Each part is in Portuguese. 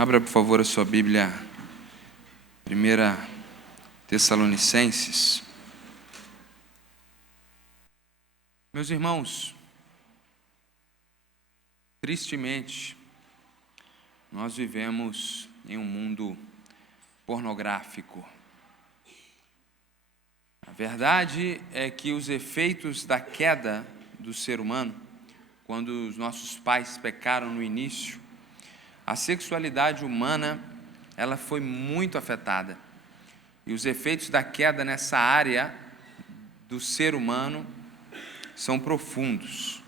Abra, por favor, a sua Bíblia, 1 Tessalonicenses. Meus irmãos, tristemente, nós vivemos em um mundo pornográfico. A verdade é que os efeitos da queda do ser humano, quando os nossos pais pecaram no início, a sexualidade humana, ela foi muito afetada. E os efeitos da queda nessa área do ser humano são profundos.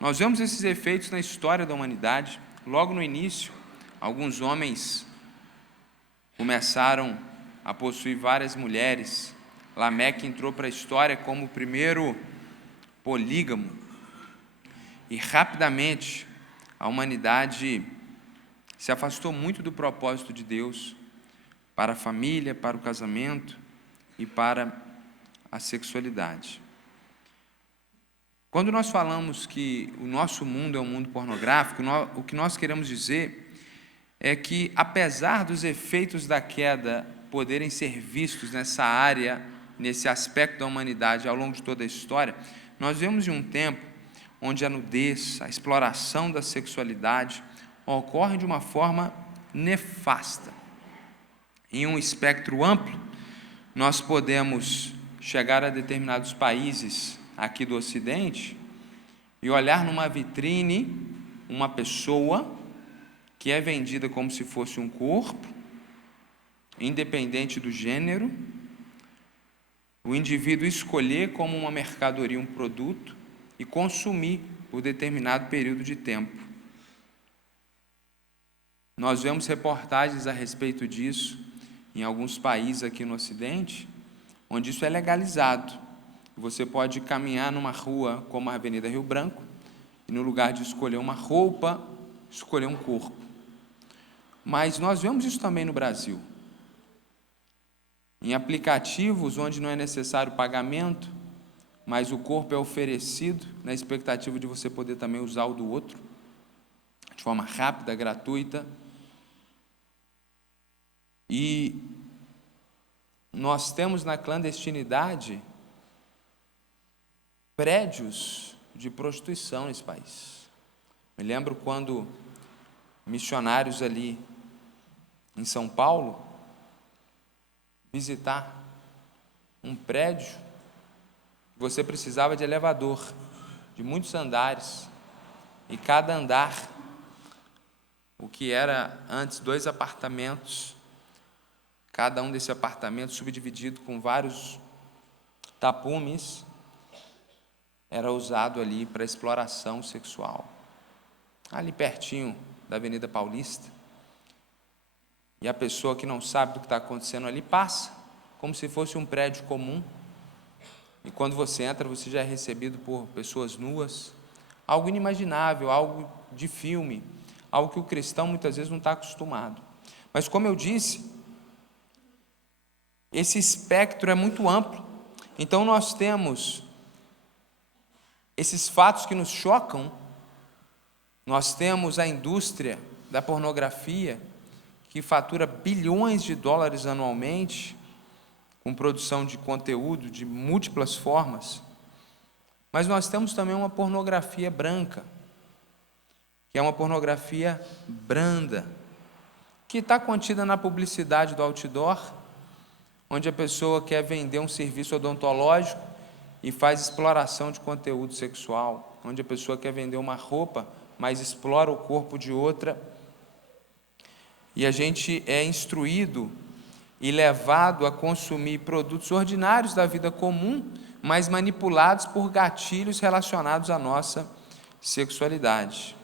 Nós vemos esses efeitos na história da humanidade. Logo no início, alguns homens começaram a possuir várias mulheres. Lameque entrou para a história como o primeiro polígamo. E rapidamente a humanidade se afastou muito do propósito de Deus para a família, para o casamento e para a sexualidade. Quando nós falamos que o nosso mundo é um mundo pornográfico, o que nós queremos dizer é que, apesar dos efeitos da queda poderem ser vistos nessa área, nesse aspecto da humanidade ao longo de toda a história, nós vemos em um tempo onde a nudez, a exploração da sexualidade ocorre de uma forma nefasta. Em um espectro amplo, nós podemos chegar a determinados países aqui do Ocidente e olhar numa vitrine uma pessoa que é vendida como se fosse um corpo, independente do gênero, o indivíduo escolher como uma mercadoria um produto e consumir por determinado período de tempo. Nós vemos reportagens a respeito disso em alguns países aqui no Ocidente, onde isso é legalizado. Você pode caminhar numa rua como a Avenida Rio Branco e, no lugar de escolher uma roupa, escolher um corpo. Mas nós vemos isso também no Brasil. Em aplicativos onde não é necessário pagamento, mas o corpo é oferecido na expectativa de você poder também usar o do outro, de forma rápida, gratuita. E nós temos na clandestinidade prédios de prostituição nesse país. Me lembro quando missionários ali em São Paulo visitar um prédio, você precisava de elevador, de muitos andares, e cada andar, o que era antes 2 apartamentos, cada um desses apartamentos subdividido com vários tapumes, era usado ali para exploração sexual. Ali pertinho da Avenida Paulista. E a pessoa que não sabe do que está acontecendo ali passa, como se fosse um prédio comum. E quando você entra, você já é recebido por pessoas nuas. Algo inimaginável, algo de filme, algo que o cristão muitas vezes não está acostumado. Mas como eu disse, esse espectro é muito amplo. Então nós temos esses fatos que nos chocam. Nós temos a indústria da pornografia, que fatura bilhões de dólares anualmente, com produção de conteúdo de múltiplas formas. Mas nós temos também uma pornografia branca, que é uma pornografia branda, que está contida na publicidade do outdoor, onde a pessoa quer vender um serviço odontológico e faz exploração de conteúdo sexual, onde a pessoa quer vender uma roupa, mas explora o corpo de outra. E a gente é instruído e levado a consumir produtos ordinários da vida comum, mas manipulados por gatilhos relacionados à nossa sexualidade.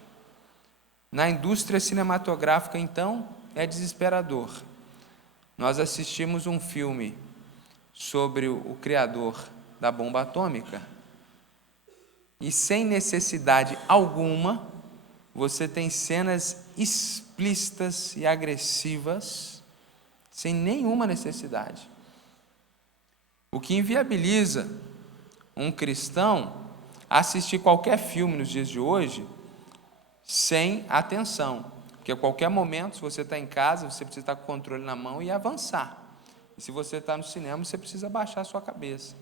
Na indústria cinematográfica, então, é desesperador. Nós assistimos um filme sobre o criador da bomba atômica e, sem necessidade alguma, você tem cenas explícitas e agressivas, sem nenhuma necessidade. O que inviabiliza um cristão assistir qualquer filme nos dias de hoje sem atenção. Porque a qualquer momento, se você está em casa, você precisa estar com o controle na mão e avançar. E se você está no cinema, você precisa baixar a sua cabeça.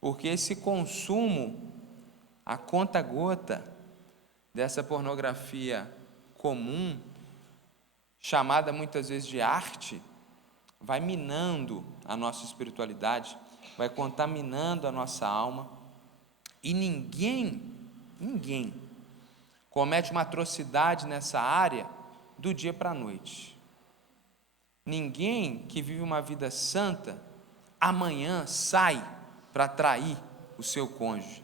Porque esse consumo, a conta-gota, dessa pornografia comum, chamada muitas vezes de arte, vai minando a nossa espiritualidade, vai contaminando a nossa alma, e ninguém comete uma atrocidade nessa área do dia para a noite. Ninguém que vive uma vida santa, amanhã sai para trair o seu cônjuge.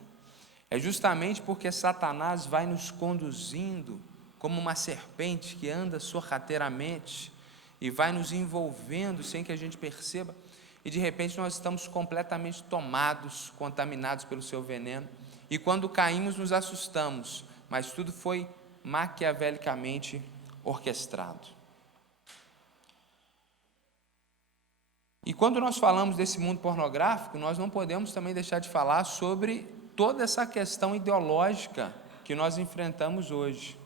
É justamente porque Satanás vai nos conduzindo como uma serpente que anda sorrateiramente e vai nos envolvendo sem que a gente perceba, e de repente nós estamos completamente tomados, contaminados pelo seu veneno, e quando caímos nos assustamos, mas tudo foi maquiavelicamente orquestrado. E quando nós falamos desse mundo pornográfico, nós não podemos também deixar de falar sobre toda essa questão ideológica que nós enfrentamos hoje,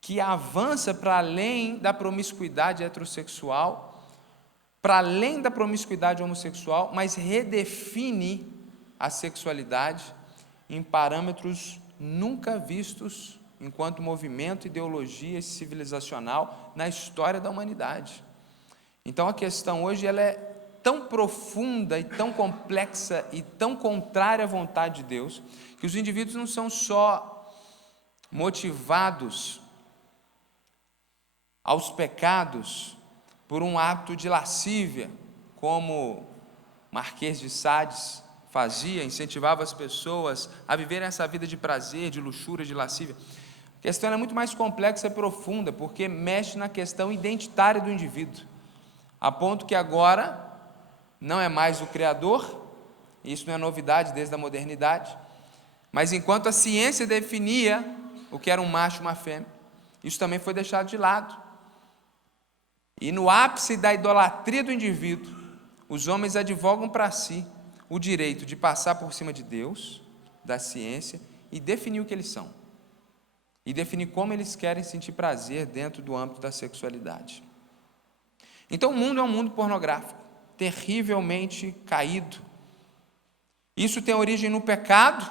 que avança para além da promiscuidade heterossexual, para além da promiscuidade homossexual, mas redefine a sexualidade em parâmetros nunca vistos enquanto movimento, ideologia civilizacional na história da humanidade. Então a questão hoje ela é tão profunda e tão complexa e tão contrária à vontade de Deus, que os indivíduos não são só motivados aos pecados por um ato de lascívia, como Marquês de Sades fazia, incentivava as pessoas a viverem essa vida de prazer, de luxúria, de lascívia. A questão é muito mais complexa e profunda, porque mexe na questão identitária do indivíduo, a ponto que agora não é mais o Criador, isso não é novidade desde a modernidade, mas enquanto a ciência definia o que era um macho e uma fêmea, isso também foi deixado de lado. E no ápice da idolatria do indivíduo, os homens advogam para si o direito de passar por cima de Deus, da ciência, e definir o que eles são, e definir como eles querem sentir prazer dentro do âmbito da sexualidade. Então o mundo é um mundo pornográfico, terrivelmente caído. Isso tem origem no pecado,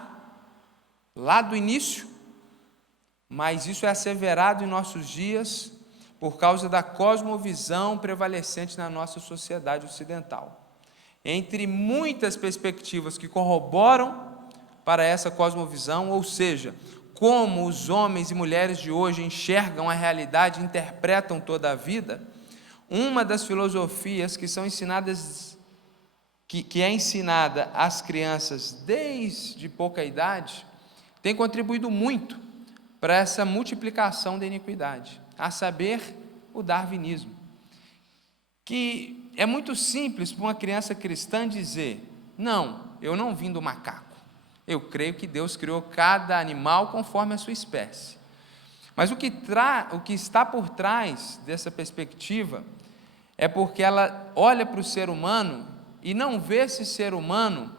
lá do início, mas isso é asseverado em nossos dias por causa da cosmovisão prevalecente na nossa sociedade ocidental. Entre muitas perspectivas que corroboram para essa cosmovisão, ou seja, como os homens e mulheres de hoje enxergam a realidade e interpretam toda a vida, uma das filosofias que são ensinadas, que é ensinada às crianças desde pouca idade, tem contribuído muito para essa multiplicação da iniquidade, a saber, o darwinismo, que é muito simples para uma criança cristã dizer: não, eu não vim do macaco, eu creio que Deus criou cada animal conforme a sua espécie. Mas o que está por trás dessa perspectiva é porque ela olha para o ser humano e não vê esse ser humano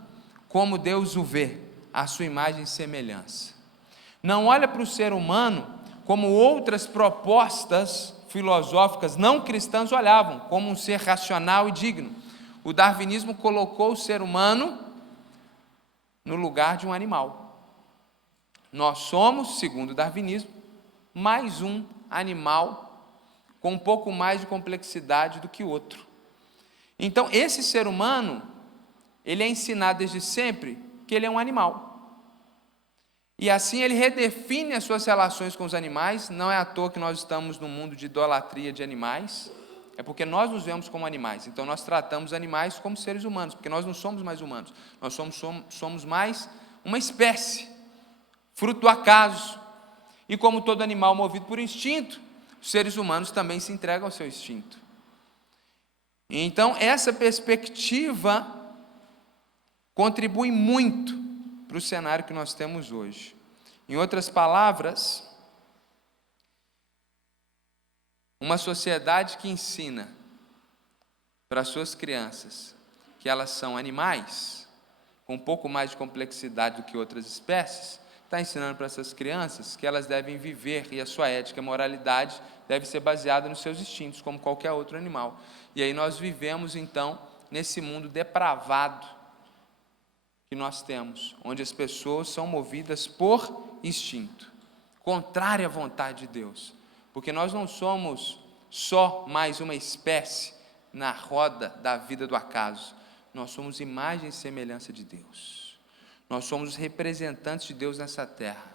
como Deus o vê, a sua imagem e semelhança. Não olha para o ser humano como outras propostas filosóficas não cristãs olhavam, como um ser racional e digno. O darwinismo colocou o ser humano no lugar de um animal. Nós somos, segundo o darwinismo, mais um animal com um pouco mais de complexidade do que o outro. Então, esse ser humano, ele é ensinado desde sempre que ele é um animal. E assim ele redefine as suas relações com os animais. Não é à toa que nós estamos num mundo de idolatria de animais, é porque nós nos vemos como animais. Então nós tratamos animais como seres humanos, porque nós não somos mais humanos, nós somos mais uma espécie, fruto do acaso. E como todo animal movido por instinto, os seres humanos também se entregam ao seu instinto. Então essa perspectiva contribui muito para o cenário que nós temos hoje. Em outras palavras, uma sociedade que ensina para suas crianças que elas são animais, com um pouco mais de complexidade do que outras espécies, está ensinando para essas crianças que elas devem viver, e a sua ética e moralidade deve ser baseada nos seus instintos, como qualquer outro animal. E aí nós vivemos, então, nesse mundo depravado que nós temos, onde as pessoas são movidas por instinto, contrária à vontade de Deus, porque nós não somos só mais uma espécie na roda da vida do acaso, nós somos imagem e semelhança de Deus, nós somos representantes de Deus nessa terra.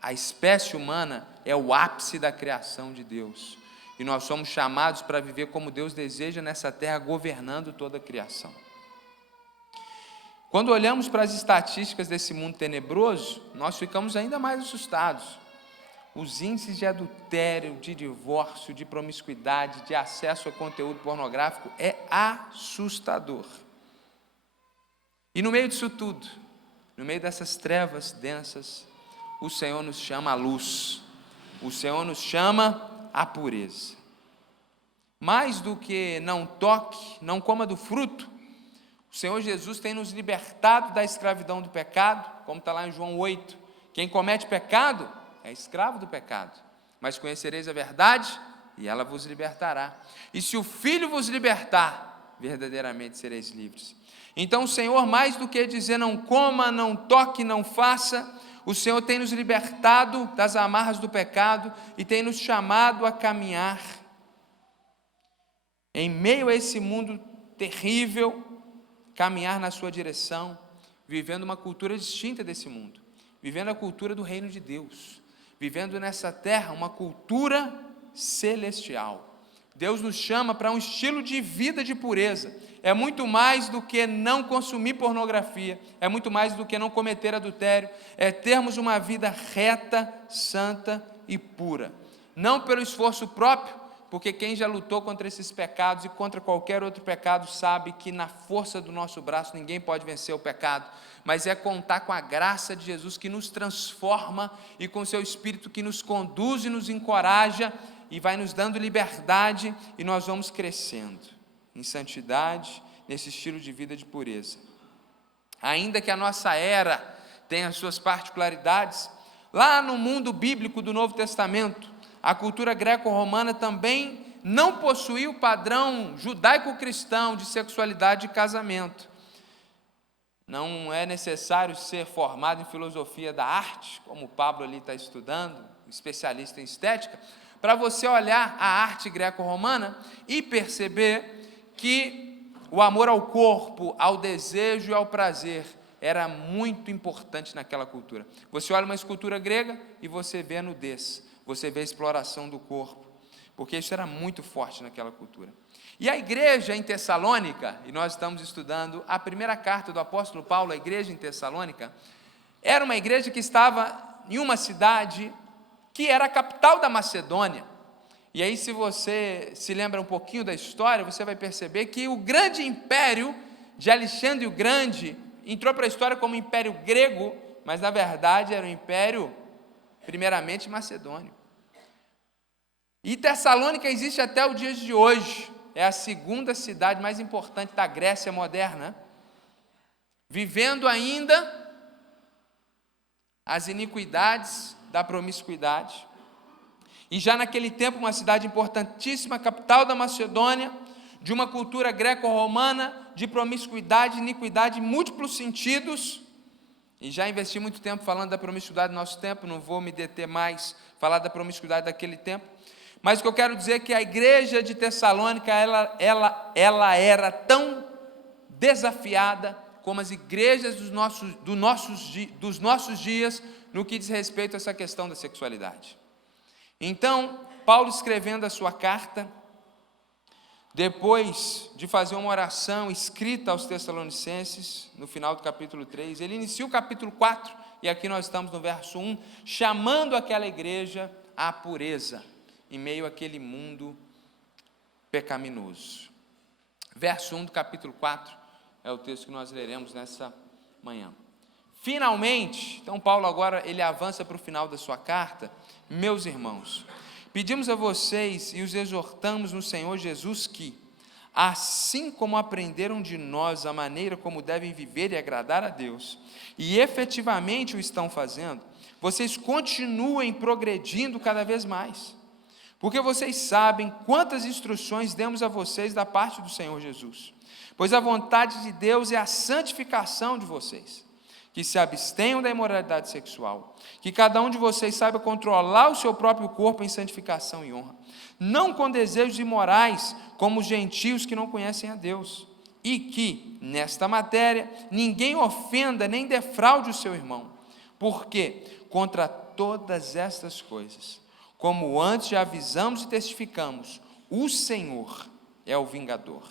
A espécie humana é o ápice da criação de Deus, e nós somos chamados para viver como Deus deseja nessa terra, governando toda a criação. Quando olhamos para as estatísticas desse mundo tenebroso, nós ficamos ainda mais assustados. Os índices de adultério, de divórcio, de promiscuidade, de acesso a conteúdo pornográfico é assustador. E no meio disso tudo, no meio dessas trevas densas, o Senhor nos chama à luz, o Senhor nos chama à pureza. Mais do que não toque, não coma do fruto, o Senhor Jesus tem nos libertado da escravidão do pecado, como está lá em João 8. Quem comete pecado é escravo do pecado, mas conhecereis a verdade e ela vos libertará. E se o Filho vos libertar, verdadeiramente sereis livres. Então o Senhor, mais do que dizer não coma, não toque, não faça, o Senhor tem nos libertado das amarras do pecado e tem nos chamado a caminhar em meio a esse mundo terrível, caminhar na sua direção, vivendo uma cultura distinta desse mundo, vivendo a cultura do reino de Deus, vivendo nessa terra uma cultura celestial. Deus nos chama para um estilo de vida de pureza. É muito mais do que não consumir pornografia, é muito mais do que não cometer adultério, é termos uma vida reta, santa e pura. Não pelo esforço próprio, porque quem já lutou contra esses pecados e contra qualquer outro pecado sabe que na força do nosso braço ninguém pode vencer o pecado, mas é contar com a graça de Jesus que nos transforma e com o seu Espírito que nos conduz e nos encoraja e vai nos dando liberdade e nós vamos crescendo em santidade, nesse estilo de vida de pureza. Ainda que a nossa era tenha as suas particularidades, lá no mundo bíblico do Novo Testamento, a cultura greco-romana também não possuía o padrão judaico-cristão de sexualidade e casamento. Não é necessário ser formado em filosofia da arte, como o Pablo ali está estudando, especialista em estética, para você olhar a arte greco-romana e perceber que o amor ao corpo, ao desejo e ao prazer era muito importante naquela cultura. Você olha uma escultura grega e você vê a nudez, você vê a exploração do corpo, porque isso era muito forte naquela cultura. E a igreja em Tessalônica, e nós estamos estudando a primeira carta do apóstolo Paulo à igreja em Tessalônica, era uma igreja que estava em uma cidade que era a capital da Macedônia. E aí, se você se lembra um pouquinho da história, você vai perceber que o grande império de Alexandre o Grande entrou para a história como império grego, mas na verdade era um império primeiramente macedônio. E Tessalônica existe até o dia de hoje, é a segunda cidade mais importante da Grécia moderna, vivendo ainda as iniquidades da promiscuidade. E já naquele tempo uma cidade importantíssima, capital da Macedônia, de uma cultura greco-romana, de promiscuidade, iniquidade em múltiplos sentidos, e já investi muito tempo falando da promiscuidade no nosso tempo, não vou me deter mais, falar da promiscuidade daquele tempo, mas o que eu quero dizer é que a igreja de Tessalônica, ela era tão desafiada como as igrejas dos nossos dias, no que diz respeito a essa questão da sexualidade. Então, Paulo escrevendo a sua carta, depois de fazer uma oração escrita aos Tessalonicenses, no final do capítulo 3, ele inicia o capítulo 4, e aqui nós estamos no verso 1, chamando aquela igreja à pureza, em meio àquele mundo pecaminoso. Verso 1 do capítulo 4 é o texto que nós leremos nessa manhã. Finalmente, então Paulo agora ele avança para o final da sua carta. Meus irmãos, pedimos a vocês e os exortamos no Senhor Jesus que, assim como aprenderam de nós a maneira como devem viver e agradar a Deus, e efetivamente o estão fazendo, vocês continuem progredindo cada vez mais, porque vocês sabem quantas instruções demos a vocês da parte do Senhor Jesus. Pois a vontade de Deus é a santificação de vocês, que se abstenham da imoralidade sexual, que cada um de vocês saiba controlar o seu próprio corpo em santificação e honra, não com desejos imorais, como os gentios que não conhecem a Deus, e que, nesta matéria, ninguém ofenda nem defraude o seu irmão, porque, contra todas estas coisas, como antes já avisamos e testificamos, o Senhor é o vingador.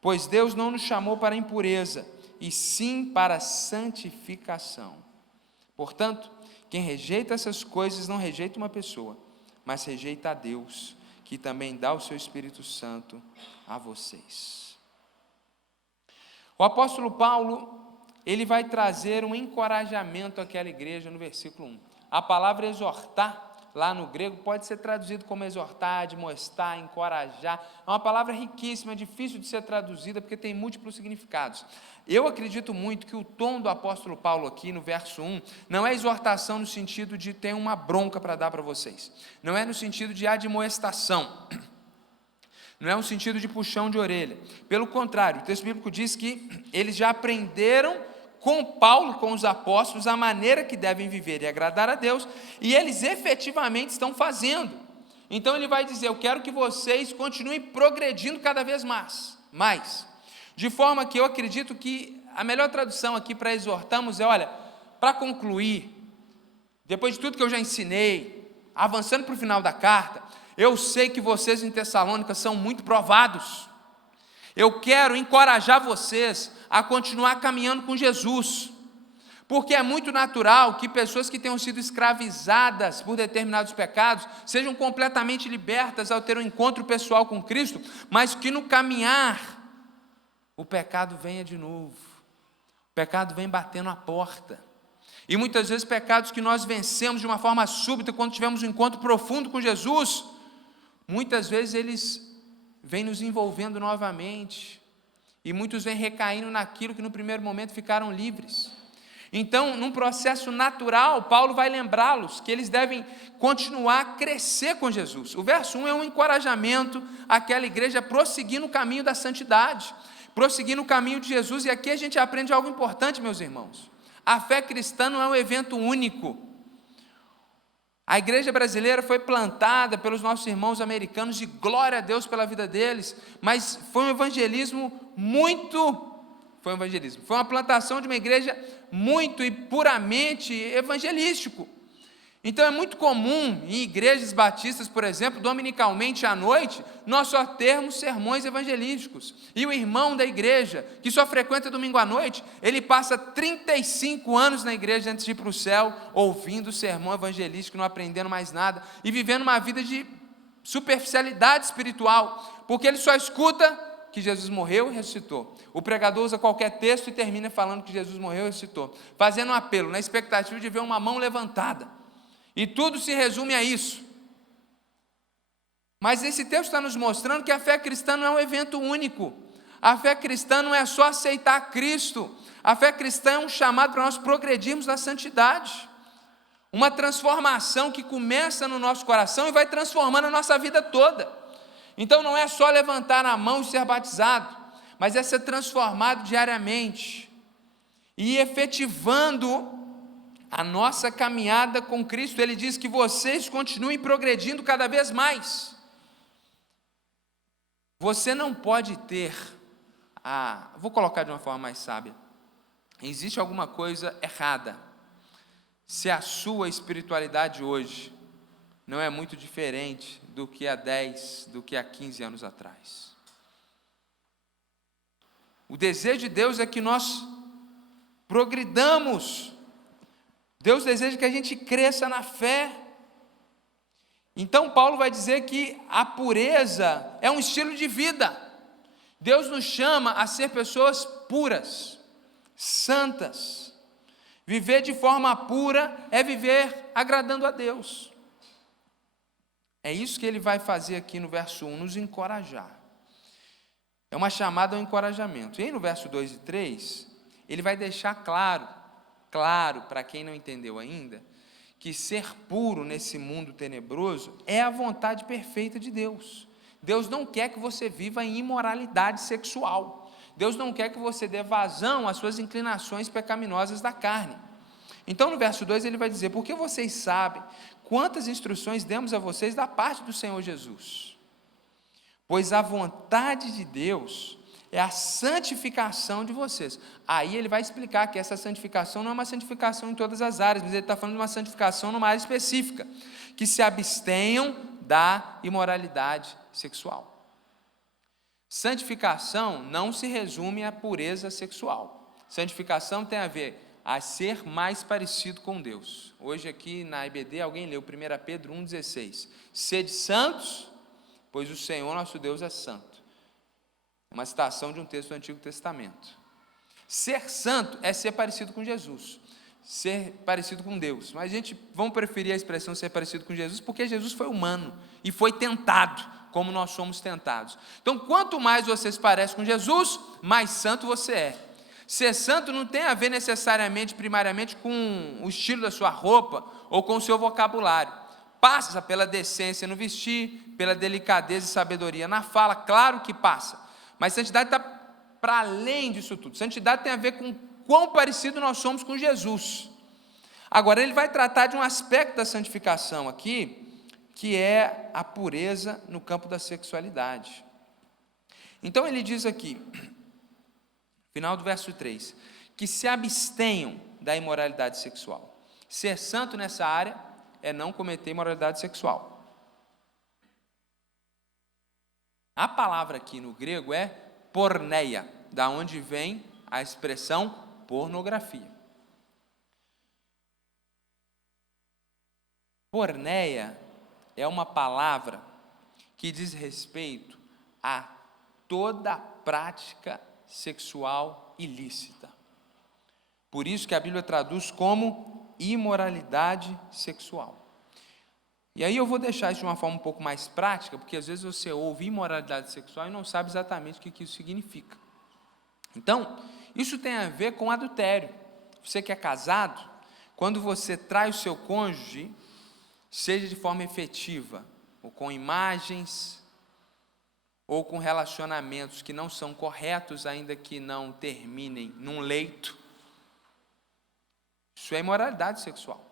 Pois Deus não nos chamou para a impureza, e sim para a santificação. Portanto, quem rejeita essas coisas não rejeita uma pessoa, mas rejeita a Deus, que também dá o seu Espírito Santo a vocês. O apóstolo Paulo, ele vai trazer um encorajamento àquela igreja no versículo 1. A palavra exortar, lá no grego, pode ser traduzido como exortar, admoestar, encorajar. É uma palavra riquíssima, difícil de ser traduzida, porque tem múltiplos significados. Eu acredito muito que o tom do apóstolo Paulo aqui, no verso 1, não é exortação no sentido de ter uma bronca para dar para vocês. Não é no sentido de admoestação. Não é um sentido de puxão de orelha. Pelo contrário, o texto bíblico diz que eles já aprenderam com Paulo, com os apóstolos, a maneira que devem viver e agradar a Deus, e eles efetivamente estão fazendo. Então ele vai dizer: eu quero que vocês continuem progredindo cada vez mais. De forma que eu acredito que a melhor tradução aqui para exortamos é: olha, para concluir, depois de tudo que eu já ensinei, avançando para o final da carta, eu sei que vocês em Tessalônica são muito provados. Eu quero encorajar vocês a continuar caminhando com Jesus, porque é muito natural que pessoas que tenham sido escravizadas por determinados pecados sejam completamente libertas ao ter um encontro pessoal com Cristo, mas que no caminhar o pecado venha de novo, o pecado vem batendo a porta, e muitas vezes pecados que nós vencemos de uma forma súbita quando tivemos um encontro profundo com Jesus, muitas vezes eles vêm nos envolvendo novamente, e muitos vêm recaindo naquilo que no primeiro momento ficaram livres. Então, num processo natural, Paulo vai lembrá-los que eles devem continuar a crescer com Jesus. O verso 1 é um encorajamento àquela igreja a prosseguir no caminho da santidade, prosseguir no caminho de Jesus, e aqui a gente aprende algo importante, meus irmãos. A fé cristã não é um evento único. A igreja brasileira foi plantada pelos nossos irmãos americanos, e glória a Deus pela vida deles, mas foi uma plantação de uma igreja muito e puramente evangelístico. Então é muito comum em igrejas batistas, por exemplo, dominicalmente à noite, nós só termos sermões evangelísticos, e o irmão da igreja, que só frequenta domingo à noite, ele passa 35 anos na igreja antes de ir para o céu, ouvindo o sermão evangelístico, não aprendendo mais nada, e vivendo uma vida de superficialidade espiritual, porque ele só escuta que Jesus morreu e ressuscitou. O pregador usa qualquer texto e termina falando que Jesus morreu e ressuscitou, fazendo um apelo, na expectativa de ver uma mão levantada. E tudo se resume a isso. Mas esse texto está nos mostrando que a fé cristã não é um evento único. A fé cristã não é só aceitar Cristo. A fé cristã é um chamado para nós progredirmos na santidade. Uma transformação que começa no nosso coração e vai transformando a nossa vida toda. Então não é só levantar a mão e ser batizado, mas é ser transformado diariamente e efetivando a nossa caminhada com Cristo. Ele diz que vocês continuem progredindo cada vez mais. Você não pode ter, vou colocar de uma forma mais sábia, existe alguma coisa errada se a sua espiritualidade hoje não é muito diferente do que há 10, do que há 15 anos atrás. O desejo de Deus é que nós progridamos. Deus deseja que a gente cresça na fé. Então Paulo vai dizer que a pureza é um estilo de vida. Deus nos chama a ser pessoas puras, santas. Viver de forma pura é viver agradando a Deus. É isso que ele vai fazer aqui no verso 1, nos encorajar. é uma chamada ao encorajamento. E aí no verso 2 e 3, ele vai deixar claro para quem não entendeu ainda, que ser puro nesse mundo tenebroso é a vontade perfeita de Deus. Deus não quer que você viva em imoralidade sexual. Deus não quer que você dê vazão às suas inclinações pecaminosas da carne. Então no verso 2 ele vai dizer: porque vocês sabem quantas instruções demos a vocês da parte do Senhor Jesus. Pois a vontade de Deus é a santificação de vocês. Aí ele vai explicar que essa santificação não é uma santificação em todas as áreas, mas ele está falando de uma santificação numa área específica, que se abstenham da imoralidade sexual. Santificação não se resume à pureza sexual. Santificação tem a ver a ser mais parecido com Deus. Hoje aqui na IBD alguém leu 1 Pedro 1,16. Sede santos, pois o Senhor nosso Deus é santo. Uma citação de um texto do Antigo Testamento. Ser santo é ser parecido com Jesus, ser parecido com Deus. Mas vamos preferir a expressão ser parecido com Jesus, porque Jesus foi humano e foi tentado, como nós somos tentados. Então, quanto mais você se parece com Jesus, mais santo você é. Ser santo não tem a ver necessariamente, primariamente, com o estilo da sua roupa ou com o seu vocabulário. Passa pela decência no vestir, pela delicadeza e sabedoria na fala, claro que passa. Mas santidade está para além disso tudo. Santidade tem a ver com quão parecido nós somos com Jesus. Agora, ele vai tratar de um aspecto da santificação aqui, que é a pureza no campo da sexualidade. Então, ele diz aqui, final do verso 3, que se abstenham da imoralidade sexual. Ser santo nessa área é não cometer imoralidade sexual. A palavra aqui no grego é porneia, da onde vem a expressão pornografia. Porneia é uma palavra que diz respeito a toda prática sexual ilícita. Por isso que a Bíblia traduz como imoralidade sexual. E aí eu vou deixar isso de uma forma um pouco mais prática, porque às vezes você ouve imoralidade sexual e não sabe exatamente o que isso significa. Então, isso tem a ver com adultério. Você que é casado, quando você trai o seu cônjuge, seja de forma efetiva, ou com imagens, ou com relacionamentos que não são corretos, ainda que não terminem num leito, isso é imoralidade sexual.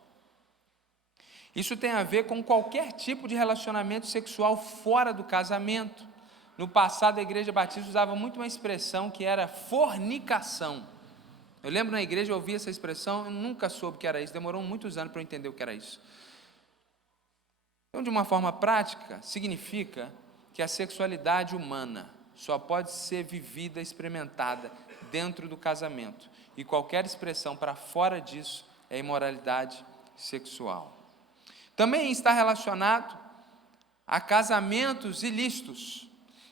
Isso tem a ver com qualquer tipo de relacionamento sexual fora do casamento. No passado, a Igreja Batista usava muito uma expressão que era fornicação. Eu lembro na igreja, eu ouvi essa expressão, eu nunca soube o que era isso, demorou muitos anos para eu entender o que era isso. Então, de uma forma prática, significa que a sexualidade humana só pode ser vivida, experimentada dentro do casamento. E qualquer expressão para fora disso é imoralidade sexual. Também está relacionado a casamentos ilícitos.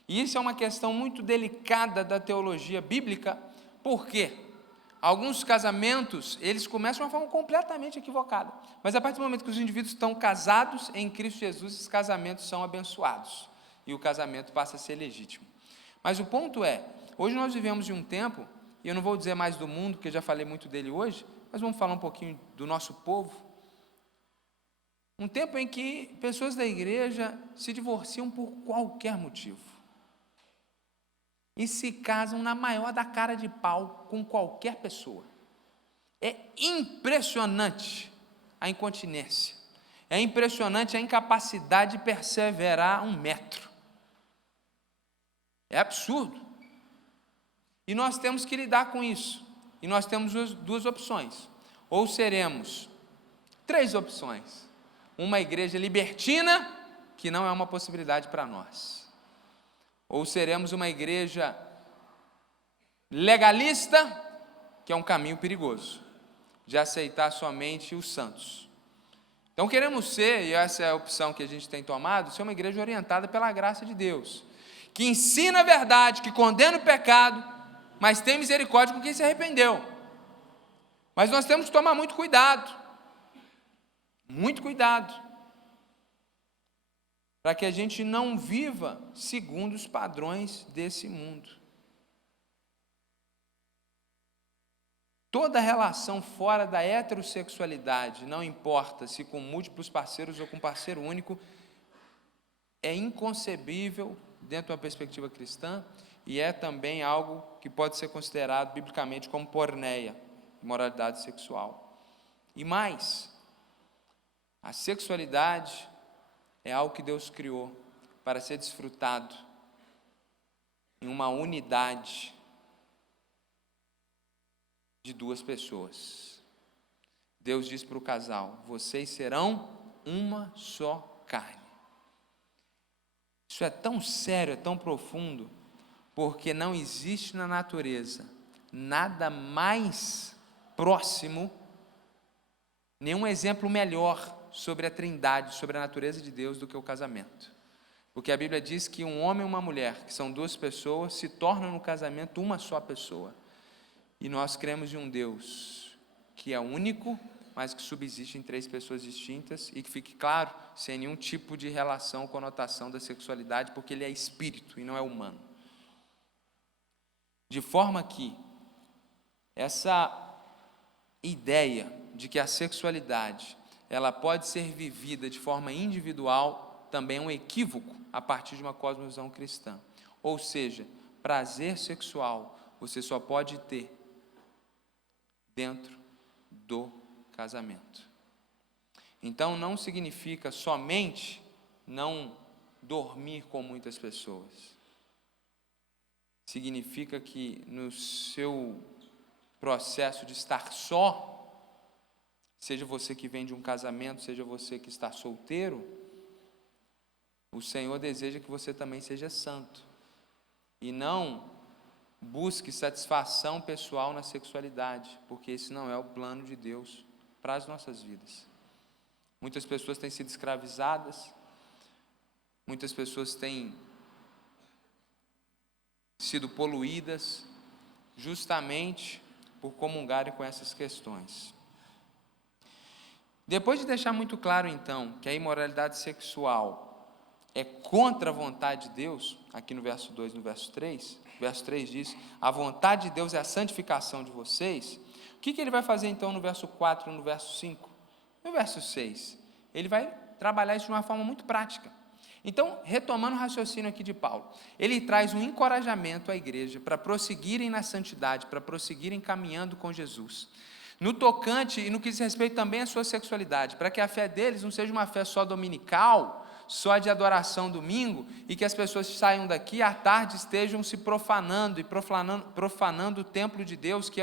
E isso é uma questão muito delicada da teologia bíblica, porque alguns casamentos, eles começam de uma forma completamente equivocada. Mas a partir do momento que os indivíduos estão casados em Cristo Jesus, esses casamentos são abençoados. E o casamento passa a ser legítimo. Mas o ponto é, hoje nós vivemos em um tempo, e eu não vou dizer mais do mundo, porque eu já falei muito dele hoje, mas vamos falar um pouquinho do nosso povo. Um tempo em que pessoas da igreja se divorciam por qualquer motivo. E se casam na maior da cara de pau com qualquer pessoa. É impressionante a incontinência. É impressionante a incapacidade de perseverar 1 metro. É absurdo. E nós temos que lidar com isso. E nós temos duas opções. Ou seremos 3 opções. Uma igreja libertina, que não é uma possibilidade para nós. Ou seremos uma igreja legalista, que é um caminho perigoso, de aceitar somente os santos. Então queremos ser, e essa é a opção que a gente tem tomado, ser uma igreja orientada pela graça de Deus, que ensina a verdade, que condena o pecado, mas tem misericórdia com quem se arrependeu. Mas nós temos que tomar muito cuidado, para que a gente não viva segundo os padrões desse mundo. Toda relação fora da heterossexualidade, não importa se com múltiplos parceiros ou com parceiro único, é inconcebível dentro de uma perspectiva cristã e é também algo que pode ser considerado biblicamente como porneia, imoralidade sexual. E mais, a sexualidade é algo que Deus criou para ser desfrutado em uma unidade de duas pessoas. Deus diz para o casal: vocês serão uma só carne. Isso é tão sério, é tão profundo, porque não existe na natureza nada mais próximo, nenhum exemplo melhor sobre a trindade, sobre a natureza de Deus do que o casamento. Porque a Bíblia diz que um homem e uma mulher, que são duas pessoas, se tornam no casamento uma só pessoa. E nós cremos em um Deus que é único, mas que subsiste em três pessoas distintas, e que fique claro, sem nenhum tipo de relação ou conotação da sexualidade, porque ele é espírito e não é humano. De forma que essa ideia de que a sexualidade ela pode ser vivida de forma individual também é um equívoco a partir de uma cosmovisão cristã. Ou seja, prazer sexual você só pode ter dentro do casamento. Então não significa somente não dormir com muitas pessoas. Significa que no seu processo de estar só, seja você que vem de um casamento, seja você que está solteiro, o Senhor deseja que você também seja santo. E não busque satisfação pessoal na sexualidade, porque esse não é o plano de Deus para as nossas vidas. Muitas pessoas têm sido escravizadas, muitas pessoas têm sido poluídas, justamente por comungarem com essas questões. Depois de deixar muito claro, então, que a imoralidade sexual é contra a vontade de Deus, aqui no verso 2 e no verso 3, o verso 3 diz: a vontade de Deus é a santificação de vocês. O que ele vai fazer então no verso 4 e no verso 5? No verso 6, ele vai trabalhar isso de uma forma muito prática. Então, retomando o raciocínio aqui de Paulo, ele traz um encorajamento à igreja para prosseguirem na santidade, para prosseguirem caminhando com Jesus. No tocante e no que diz respeito também à sua sexualidade, para que a fé deles não seja uma fé só dominical, só de adoração domingo, e que as pessoas saiam daqui e à tarde estejam se profanando o templo de Deus, que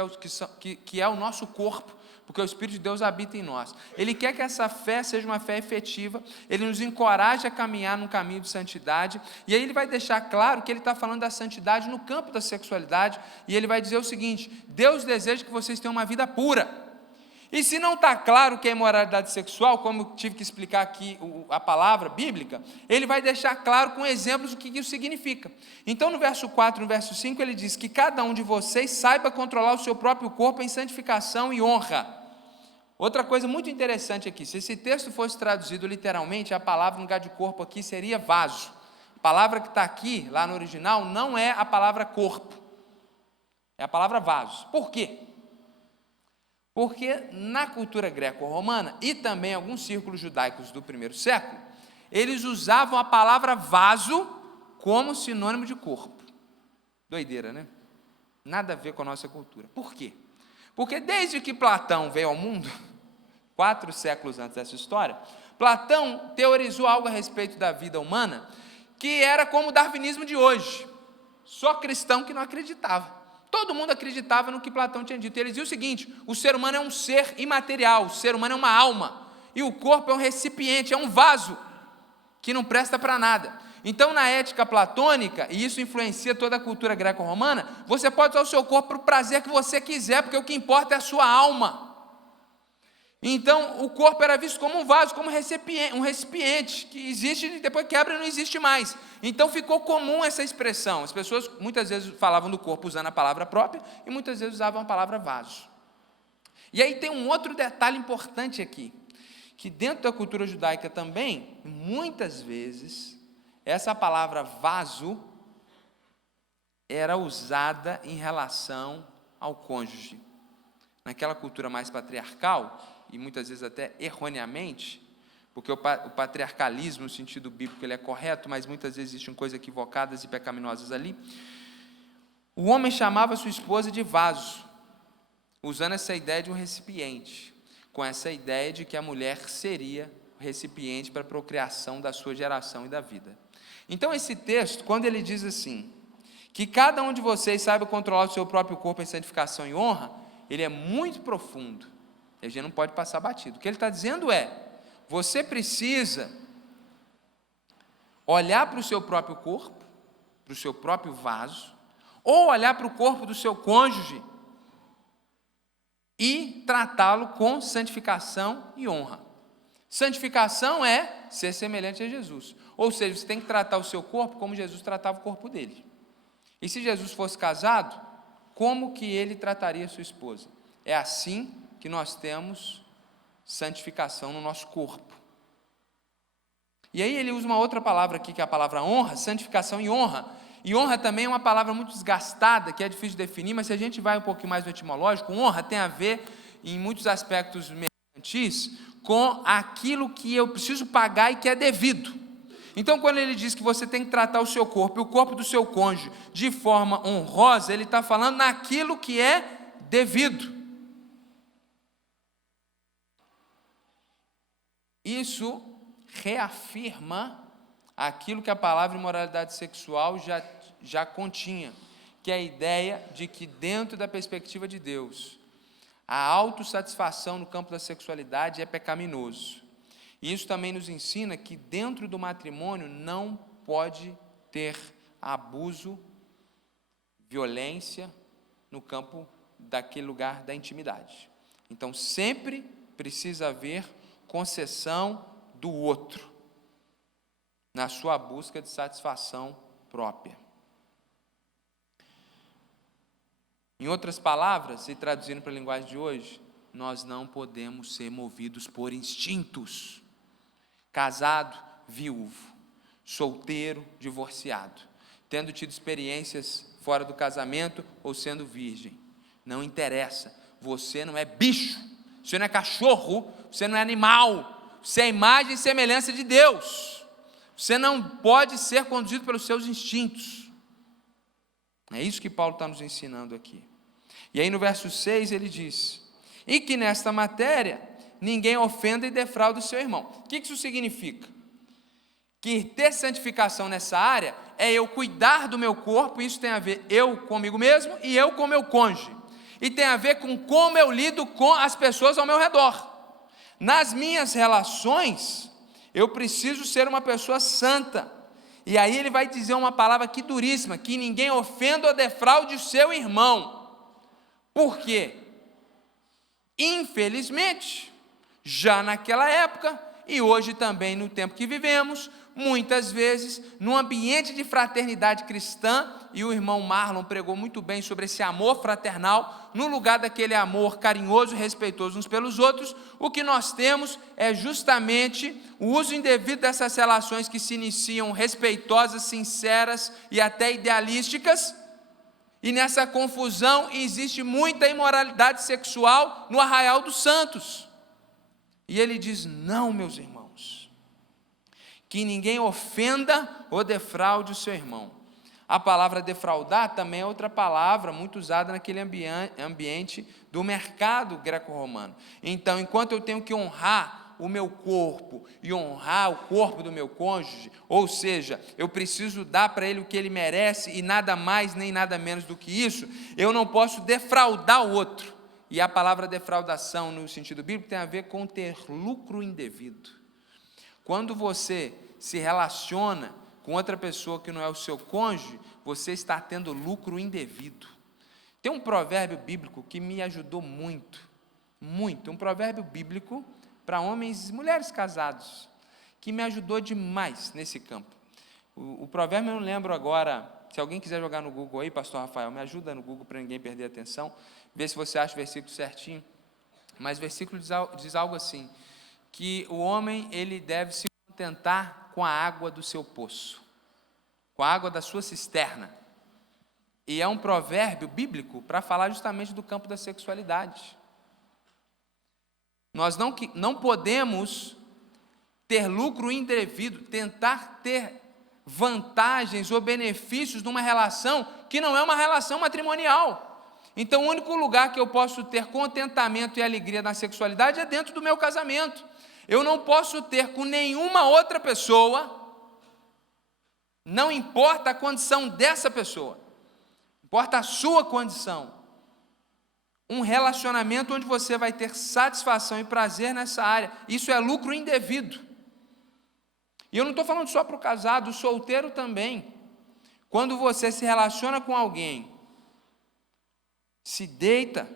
é o nosso corpo, porque o Espírito de Deus habita em nós. Ele quer que essa fé seja uma fé efetiva, ele nos encoraja a caminhar num caminho de santidade, e aí ele vai deixar claro que ele está falando da santidade no campo da sexualidade, e ele vai dizer o seguinte: Deus deseja que vocês tenham uma vida pura. E se não está claro que é imoralidade sexual, como eu tive que explicar aqui a palavra bíblica, ele vai deixar claro com exemplos o que isso significa. Então no verso 4 e no verso 5 ele diz que cada um de vocês saiba controlar o seu próprio corpo em santificação e honra. Outra coisa muito interessante aqui, se esse texto fosse traduzido literalmente, a palavra no lugar de corpo aqui seria vaso. A palavra que está aqui, lá no original, não é a palavra corpo, é a palavra vaso. Por quê? Porque na cultura greco-romana e também alguns círculos judaicos do primeiro século, eles usavam a palavra vaso como sinônimo de corpo. Doideira, né? Nada a ver com a nossa cultura. Por quê? Porque desde que Platão veio ao mundo, 4 séculos antes dessa história, Platão teorizou algo a respeito da vida humana que era como o darwinismo de hoje. Só cristão que não acreditava. Todo mundo acreditava no que Platão tinha dito. Ele dizia o seguinte: o ser humano é um ser imaterial, o ser humano é uma alma, e o corpo é um recipiente, é um vaso, que não presta para nada. Então, na ética platônica, e isso influencia toda a cultura greco-romana, você pode usar o seu corpo para o prazer que você quiser, porque o que importa é a sua alma. Então, o corpo era visto como um vaso, como um recipiente que existe e depois quebra e não existe mais. Então, ficou comum essa expressão. As pessoas muitas vezes falavam do corpo usando a palavra própria e muitas vezes usavam a palavra vaso. E aí tem um outro detalhe importante aqui, que dentro da cultura judaica também, muitas vezes, essa palavra vaso era usada em relação ao cônjuge. naquela cultura mais patriarcal, e muitas vezes até erroneamente, porque o patriarcalismo, no sentido bíblico, ele é correto, mas muitas vezes existem coisas equivocadas e pecaminosas ali. O homem chamava sua esposa de vaso, usando essa ideia de um recipiente, com essa ideia de que a mulher seria o recipiente para a procriação da sua geração e da vida. Então, esse texto, quando ele diz assim, que cada um de vocês saiba controlar o seu próprio corpo em santificação e honra, ele é muito profundo, a gente não pode passar batido. O que ele está dizendo é, você precisa olhar para o seu próprio corpo, para o seu próprio vaso, ou olhar para o corpo do seu cônjuge e tratá-lo com santificação e honra. Santificação é ser semelhante a Jesus, ou seja, você tem que tratar o seu corpo como Jesus tratava o corpo dele. E se Jesus fosse casado, como que ele trataria a sua esposa? É assim que nós temos santificação no nosso corpo. E aí ele usa uma outra palavra aqui, que é a palavra honra, santificação e honra. E honra também é uma palavra muito desgastada, que é difícil de definir, mas se a gente vai um pouquinho mais no etimológico, honra tem a ver, em muitos aspectos mercantis, com aquilo que eu preciso pagar e que é devido. Então, quando ele diz que você tem que tratar o seu corpo e o corpo do seu cônjuge de forma honrosa, ele está falando naquilo que é devido. Isso reafirma aquilo que a palavra imoralidade sexual já continha, que é a ideia de que dentro da perspectiva de Deus, a autossatisfação no campo da sexualidade é pecaminoso. E isso também nos ensina que dentro do matrimônio não pode ter abuso, violência no campo daquele lugar da intimidade. Então sempre precisa haver concessão do outro na sua busca de satisfação própria. Em outras palavras, e traduzindo para a linguagem de hoje, nós não podemos ser movidos por instintos. Casado, viúvo, solteiro, divorciado, tendo tido experiências fora do casamento ou sendo virgem, não interessa, você não é bicho, você não é cachorro, você não é animal, você é imagem e semelhança de Deus, você não pode ser conduzido pelos seus instintos. É isso que Paulo está nos ensinando aqui. E aí no verso 6 ele diz, e que nesta matéria ninguém ofenda e defraude o seu irmão. O que isso significa? Que ter santificação nessa área é eu cuidar do meu corpo, isso tem a ver eu comigo mesmo e eu com meu cônjuge. E tem a ver com como eu lido com as pessoas ao meu redor. Nas minhas relações, eu preciso ser uma pessoa santa. E aí ele vai dizer uma palavra aqui duríssima, que ninguém ofenda ou defraude o seu irmão. Por quê? Infelizmente, já naquela época, e hoje também no tempo que vivemos, muitas vezes, num ambiente de fraternidade cristã, e o irmão Marlon pregou muito bem sobre esse amor fraternal, no lugar daquele amor carinhoso e respeitoso uns pelos outros, o que nós temos é justamente o uso indevido dessas relações que se iniciam respeitosas, sinceras e até idealísticas, e nessa confusão existe muita imoralidade sexual no arraial dos santos. E ele diz, não, meus irmãos, que ninguém ofenda ou defraude o seu irmão. A palavra defraudar também é outra palavra muito usada naquele ambiente do mercado greco-romano. Então, enquanto eu tenho que honrar o meu corpo e honrar o corpo do meu cônjuge, ou seja, eu preciso dar para ele o que ele merece e nada mais nem nada menos do que isso, eu não posso defraudar o outro. E a palavra defraudação no sentido bíblico tem a ver com ter lucro indevido. Quando você se relaciona com outra pessoa que não é o seu cônjuge, você está tendo lucro indevido. Tem um provérbio bíblico que me ajudou muito, um provérbio bíblico para homens e mulheres casados, que me ajudou demais nesse campo. O provérbio eu não lembro agora, se alguém quiser jogar no Google aí, pastor Rafael, me ajuda no Google para ninguém perder a atenção, ver se você acha o versículo certinho, mas o versículo diz algo assim, que o homem ele deve se contentar com a água do seu poço, com a água da sua cisterna, e é um provérbio bíblico para falar justamente do campo da sexualidade. Nós não podemos ter lucro indevido, tentar ter vantagens ou benefícios numa relação que não é uma relação matrimonial. Então, o único lugar que eu posso ter contentamento e alegria na sexualidade é dentro do meu casamento. Eu não posso ter com nenhuma outra pessoa, não importa a condição dessa pessoa, importa a sua condição, um relacionamento onde você vai ter satisfação e prazer nessa área. Isso é lucro indevido. E eu não estou falando só para o casado, o solteiro também. Quando você se relaciona com alguém, se deita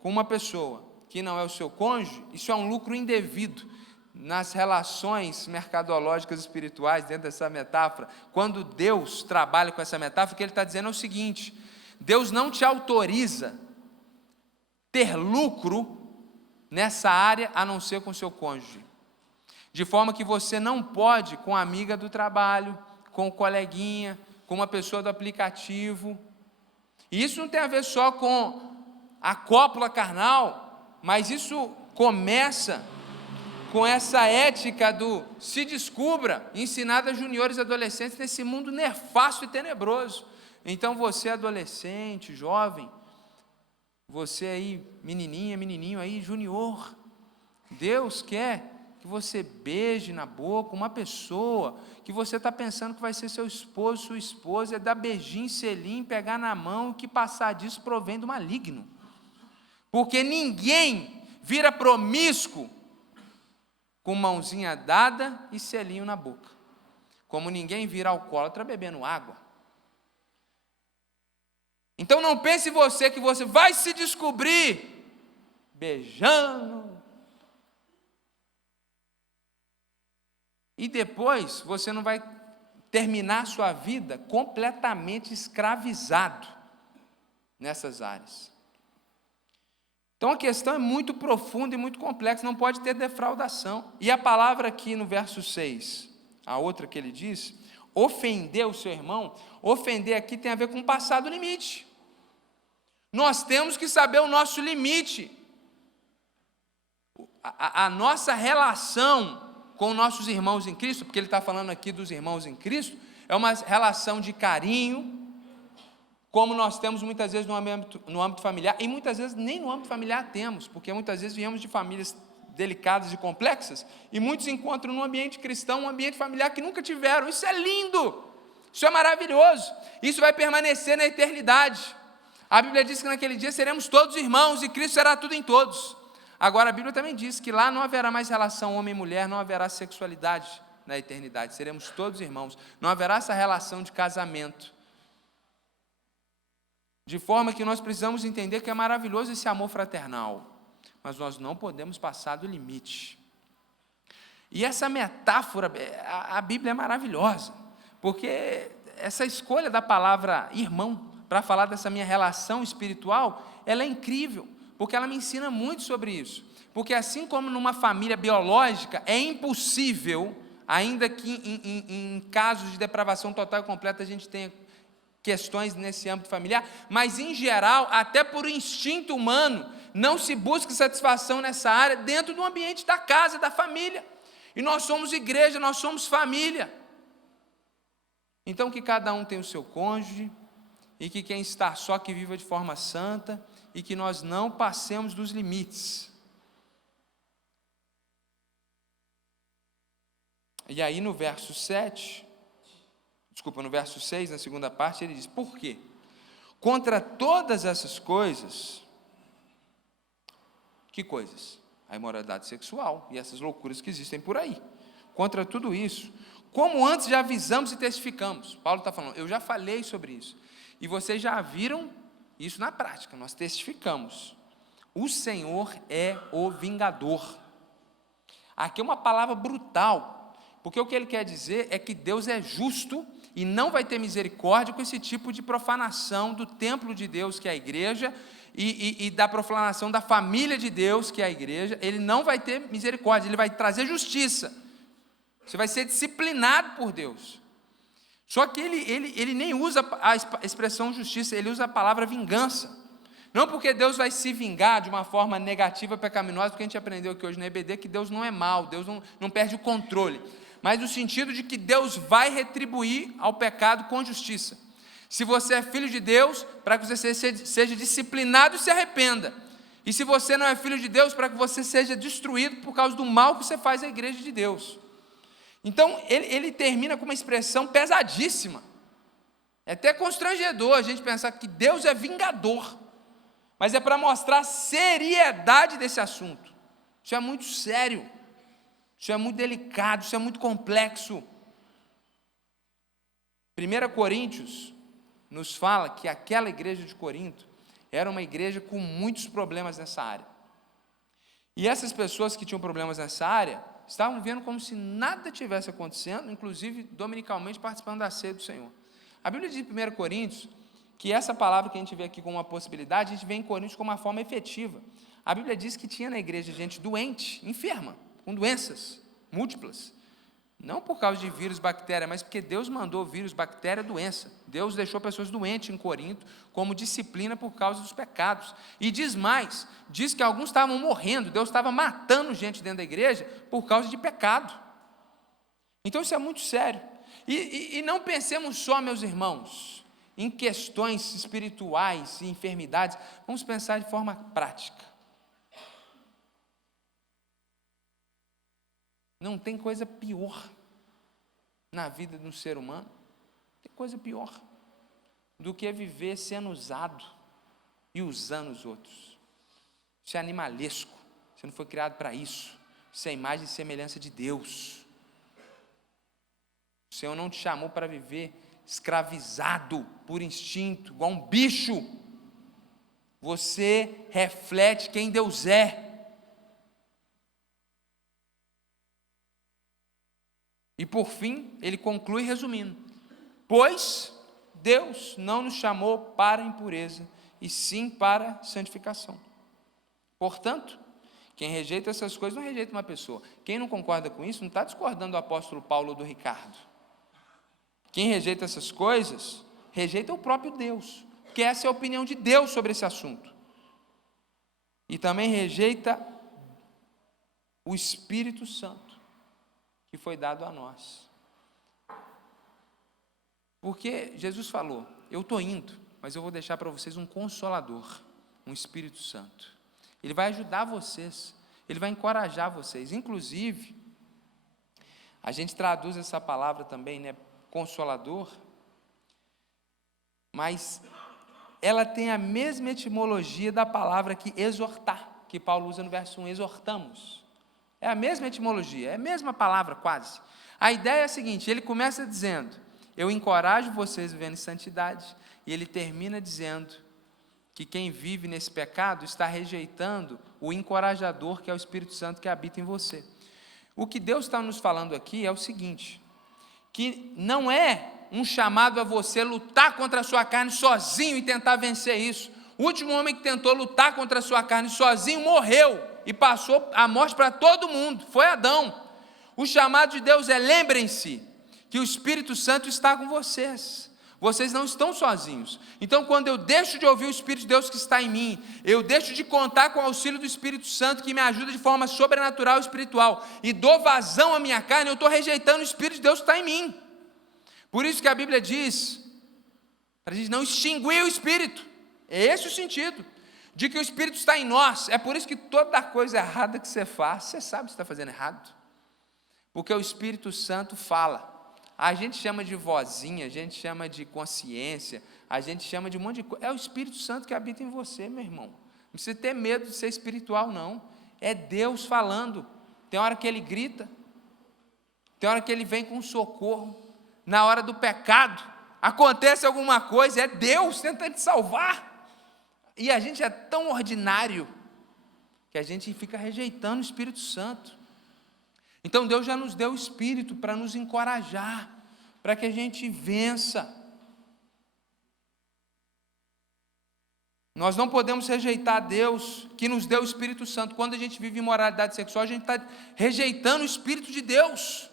com uma pessoa que não é o seu cônjuge, isso é um lucro indevido. Nas relações mercadológicas espirituais, dentro dessa metáfora, quando Deus trabalha com essa metáfora, o que Ele está dizendo é o seguinte: Deus não te autoriza ter lucro nessa área, a não ser com o seu cônjuge. De forma que você não pode, com a amiga do trabalho, com o coleguinha, com uma pessoa do aplicativo. E isso não tem a ver só com a cópula carnal, mas isso começa com essa ética do se descubra, ensinada a juniores e adolescentes nesse mundo nefasto e tenebroso. Então você adolescente, jovem, você aí menininha, menininho aí, junior, Deus quer que você beije na boca uma pessoa que você está pensando que vai ser seu esposo, sua esposa, é dar beijinho, selinho, pegar na mão, e que passar disso provém do maligno. Porque ninguém vira promíscuo com mãozinha dada e selinho na boca, como ninguém vira alcoólatra bebendo água. Então não pense você que você vai se descobrir beijando, e depois você não vai terminar sua vida completamente escravizado nessas áreas. Então a questão é muito profunda e muito complexa, não pode ter defraudação. E a palavra aqui no verso 6, a outra que ele diz, ofender o seu irmão, ofender aqui tem a ver com passar do limite. Nós temos que saber o nosso limite. A nossa relação com nossos irmãos em Cristo, porque ele está falando aqui dos irmãos em Cristo, é uma relação de carinho, como nós temos muitas vezes no âmbito familiar, e muitas vezes nem no âmbito familiar temos, porque muitas vezes viemos de famílias delicadas e complexas, e muitos encontram no ambiente cristão um ambiente familiar que nunca tiveram. Isso é lindo, isso é maravilhoso, isso vai permanecer na eternidade. A Bíblia diz que naquele dia seremos todos irmãos, e Cristo será tudo em todos. Agora a Bíblia também diz que lá não haverá mais relação homem e mulher, não haverá sexualidade na eternidade, seremos todos irmãos, não haverá essa relação de casamento. De forma que nós precisamos entender que é maravilhoso esse amor fraternal, mas nós não podemos passar do limite. E essa metáfora, a Bíblia é maravilhosa, porque essa escolha da palavra irmão, para falar dessa minha relação espiritual, ela é incrível, porque ela me ensina muito sobre isso. Porque assim como numa família biológica, é impossível, ainda que em casos de depravação total e completa a gente tenha questões nesse âmbito familiar, mas em geral, até por instinto humano, não se busca satisfação nessa área dentro do ambiente da casa, da família. E nós somos igreja, nós somos família. Então que cada um tenha o seu cônjuge, e que quem está só que viva de forma santa, e que nós não passemos dos limites. E aí no verso 6, na segunda parte, ele diz, por quê? Contra todas essas coisas, que coisas? A imoralidade sexual e essas loucuras que existem por aí. Contra tudo isso, como antes já avisamos e testificamos. Paulo está falando, eu já falei sobre isso. E vocês já viram isso na prática, nós testificamos. O Senhor é o vingador. Aqui é uma palavra brutal, porque o que ele quer dizer é que Deus é justo e não vai ter misericórdia com esse tipo de profanação do templo de Deus, que é a igreja, e da profanação da família de Deus, que é a igreja. Ele não vai ter misericórdia, ele vai trazer justiça. Você vai ser disciplinado por Deus. Só que ele nem usa a expressão justiça, ele usa a palavra vingança. Não porque Deus vai se vingar de uma forma negativa, pecaminosa, porque a gente aprendeu aqui hoje na EBD que Deus não é mau, Deus não perde o controle, mas no sentido de que Deus vai retribuir ao pecado com justiça. Se você é filho de Deus, para que você seja disciplinado e se arrependa. E se você não é filho de Deus, para que você seja destruído por causa do mal que você faz à igreja de Deus. Então, ele termina com uma expressão pesadíssima. É até constrangedor a gente pensar que Deus é vingador. Mas é para mostrar a seriedade desse assunto. Isso é muito sério. Isso é muito delicado, isso é muito complexo. 1 Coríntios nos fala que aquela igreja de Corinto era uma igreja com muitos problemas nessa área. E essas pessoas que tinham problemas nessa área estavam vendo como se nada tivesse acontecendo, inclusive dominicalmente participando da ceia do Senhor. A Bíblia diz em 1 Coríntios que essa palavra que a gente vê aqui como uma possibilidade, a gente vê em Coríntios como uma forma efetiva. A Bíblia diz que tinha na igreja gente doente, enferma, com doenças múltiplas. Não por causa de vírus, bactéria, mas porque Deus mandou vírus, bactéria, doença. Deus deixou pessoas doentes em Corinto como disciplina por causa dos pecados. E diz mais, diz que alguns estavam morrendo, Deus estava matando gente dentro da igreja por causa de pecado. Então isso é muito sério. E não pensemos só, meus irmãos, em questões espirituais e enfermidades, vamos pensar de forma prática. Não tem coisa pior na vida do ser humano, tem coisa pior do que viver sendo usado e usando os outros. Isso é animalesco, você não foi criado para isso, isso é a imagem e semelhança de Deus. O Senhor não te chamou para viver escravizado por instinto, igual um bicho. Você reflete quem Deus é. E por fim, ele conclui resumindo: pois Deus não nos chamou para a impureza, e sim para a santificação. Portanto, quem rejeita essas coisas não rejeita uma pessoa. Quem não concorda com isso não está discordando do apóstolo Paulo ou do Ricardo. Quem rejeita essas coisas, rejeita o próprio Deus, porque essa é a opinião de Deus sobre esse assunto. E também rejeita o Espírito Santo que foi dado a nós. Porque Jesus falou: eu estou indo, mas eu vou deixar para vocês um Consolador, um Espírito Santo. Ele vai ajudar vocês, ele vai encorajar vocês. Inclusive, a gente traduz essa palavra também, né, Consolador, mas ela tem a mesma etimologia da palavra que exortar, que Paulo usa no verso 1, exortamos. É a mesma etimologia, é a mesma palavra quase. A ideia é a seguinte, ele começa dizendo: eu encorajo vocês vivendo em santidade, e ele termina dizendo que quem vive nesse pecado está rejeitando o encorajador, que é o Espírito Santo que habita em você. O que Deus está nos falando aqui é o seguinte, que não é um chamado a você lutar contra a sua carne sozinho e tentar vencer isso. O último homem que tentou lutar contra a sua carne sozinho morreu e passou a morte para todo mundo, foi Adão. O chamado de Deus é: lembrem-se que o Espírito Santo está com vocês, vocês não estão sozinhos. Então, quando eu deixo de ouvir o Espírito de Deus que está em mim, eu deixo de contar com o auxílio do Espírito Santo, que me ajuda de forma sobrenatural e espiritual, e dou vazão à minha carne, eu estou rejeitando o Espírito de Deus que está em mim. Por isso que a Bíblia diz, para a gente não extinguir o Espírito, é esse o sentido, de que o Espírito está em nós. É por isso que toda coisa errada que você faz, você sabe que você está fazendo errado, porque o Espírito Santo fala. A gente chama de vozinha, a gente chama de consciência, a gente chama de um monte de coisa. É o Espírito Santo que habita em você, meu irmão. Não precisa ter medo de ser espiritual, não. É Deus falando. Tem hora que Ele grita, tem hora que Ele vem com socorro. Na hora do pecado, acontece alguma coisa, é Deus tentando te salvar. E a gente é tão ordinário que a gente fica rejeitando o Espírito Santo. Então Deus já nos deu o Espírito para nos encorajar, para que a gente vença. Nós não podemos rejeitar Deus que nos deu o Espírito Santo. Quando a gente vive imoralidade sexual, a gente está rejeitando o Espírito de Deus.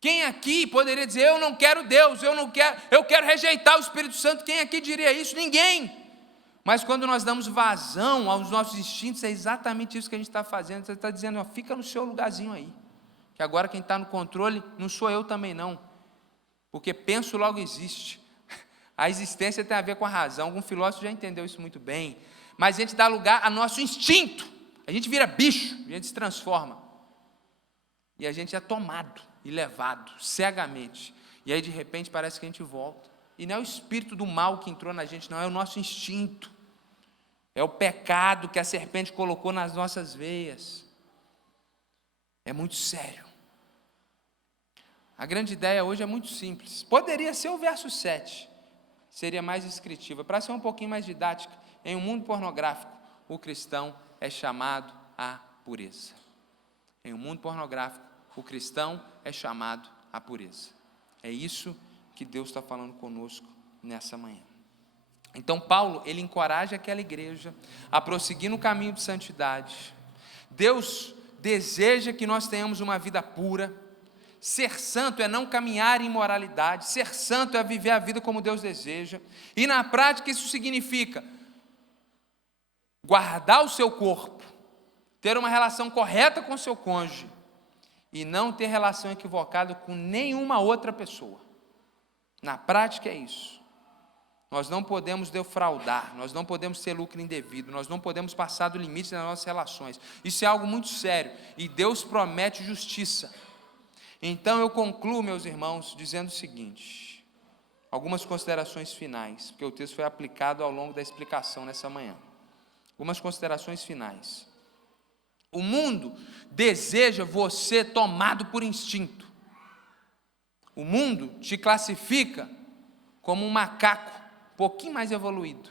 Quem aqui poderia dizer: eu não quero Deus, eu quero rejeitar o Espírito Santo? Quem aqui diria isso? Ninguém. Mas quando nós damos vazão aos nossos instintos, é exatamente isso que a gente está fazendo. Você está dizendo, ó, fica no seu lugarzinho aí, que agora quem está no controle não sou eu também não, porque penso logo existe. A existência tem a ver com a razão. Algum filósofo já entendeu isso muito bem. Mas a gente dá lugar ao nosso instinto, a gente vira bicho, a gente se transforma, e a gente é tomado e levado cegamente, e aí de repente parece que a gente volta, e não é o espírito do mal que entrou na gente, não, é o nosso instinto, é o pecado que a serpente colocou nas nossas veias. É muito sério. A grande ideia hoje é muito simples, poderia ser o verso 7, seria mais descritiva, para ser um pouquinho mais didática. Em um mundo pornográfico, o cristão é chamado à pureza. Em um mundo pornográfico, o cristão é chamado à pureza. É isso que Deus está falando conosco nessa manhã. Então Paulo, ele encoraja aquela igreja a prosseguir no caminho de santidade. Deus deseja que nós tenhamos uma vida pura. Ser santo é não caminhar em imoralidade. Ser santo é viver a vida como Deus deseja. E na prática isso significa guardar o seu corpo, ter uma relação correta com o seu cônjuge e não ter relação equivocada com nenhuma outra pessoa. Na prática é isso. Nós não podemos defraudar, nós não podemos ter lucro indevido, nós não podemos passar do limite nas nossas relações. Isso é algo muito sério e Deus promete justiça. Então eu concluo, meus irmãos, dizendo o seguinte, algumas considerações finais, porque o texto foi aplicado ao longo da explicação nessa manhã. Algumas considerações finais. O mundo deseja você tomado por instinto. O mundo te classifica como um macaco, um pouquinho mais evoluído,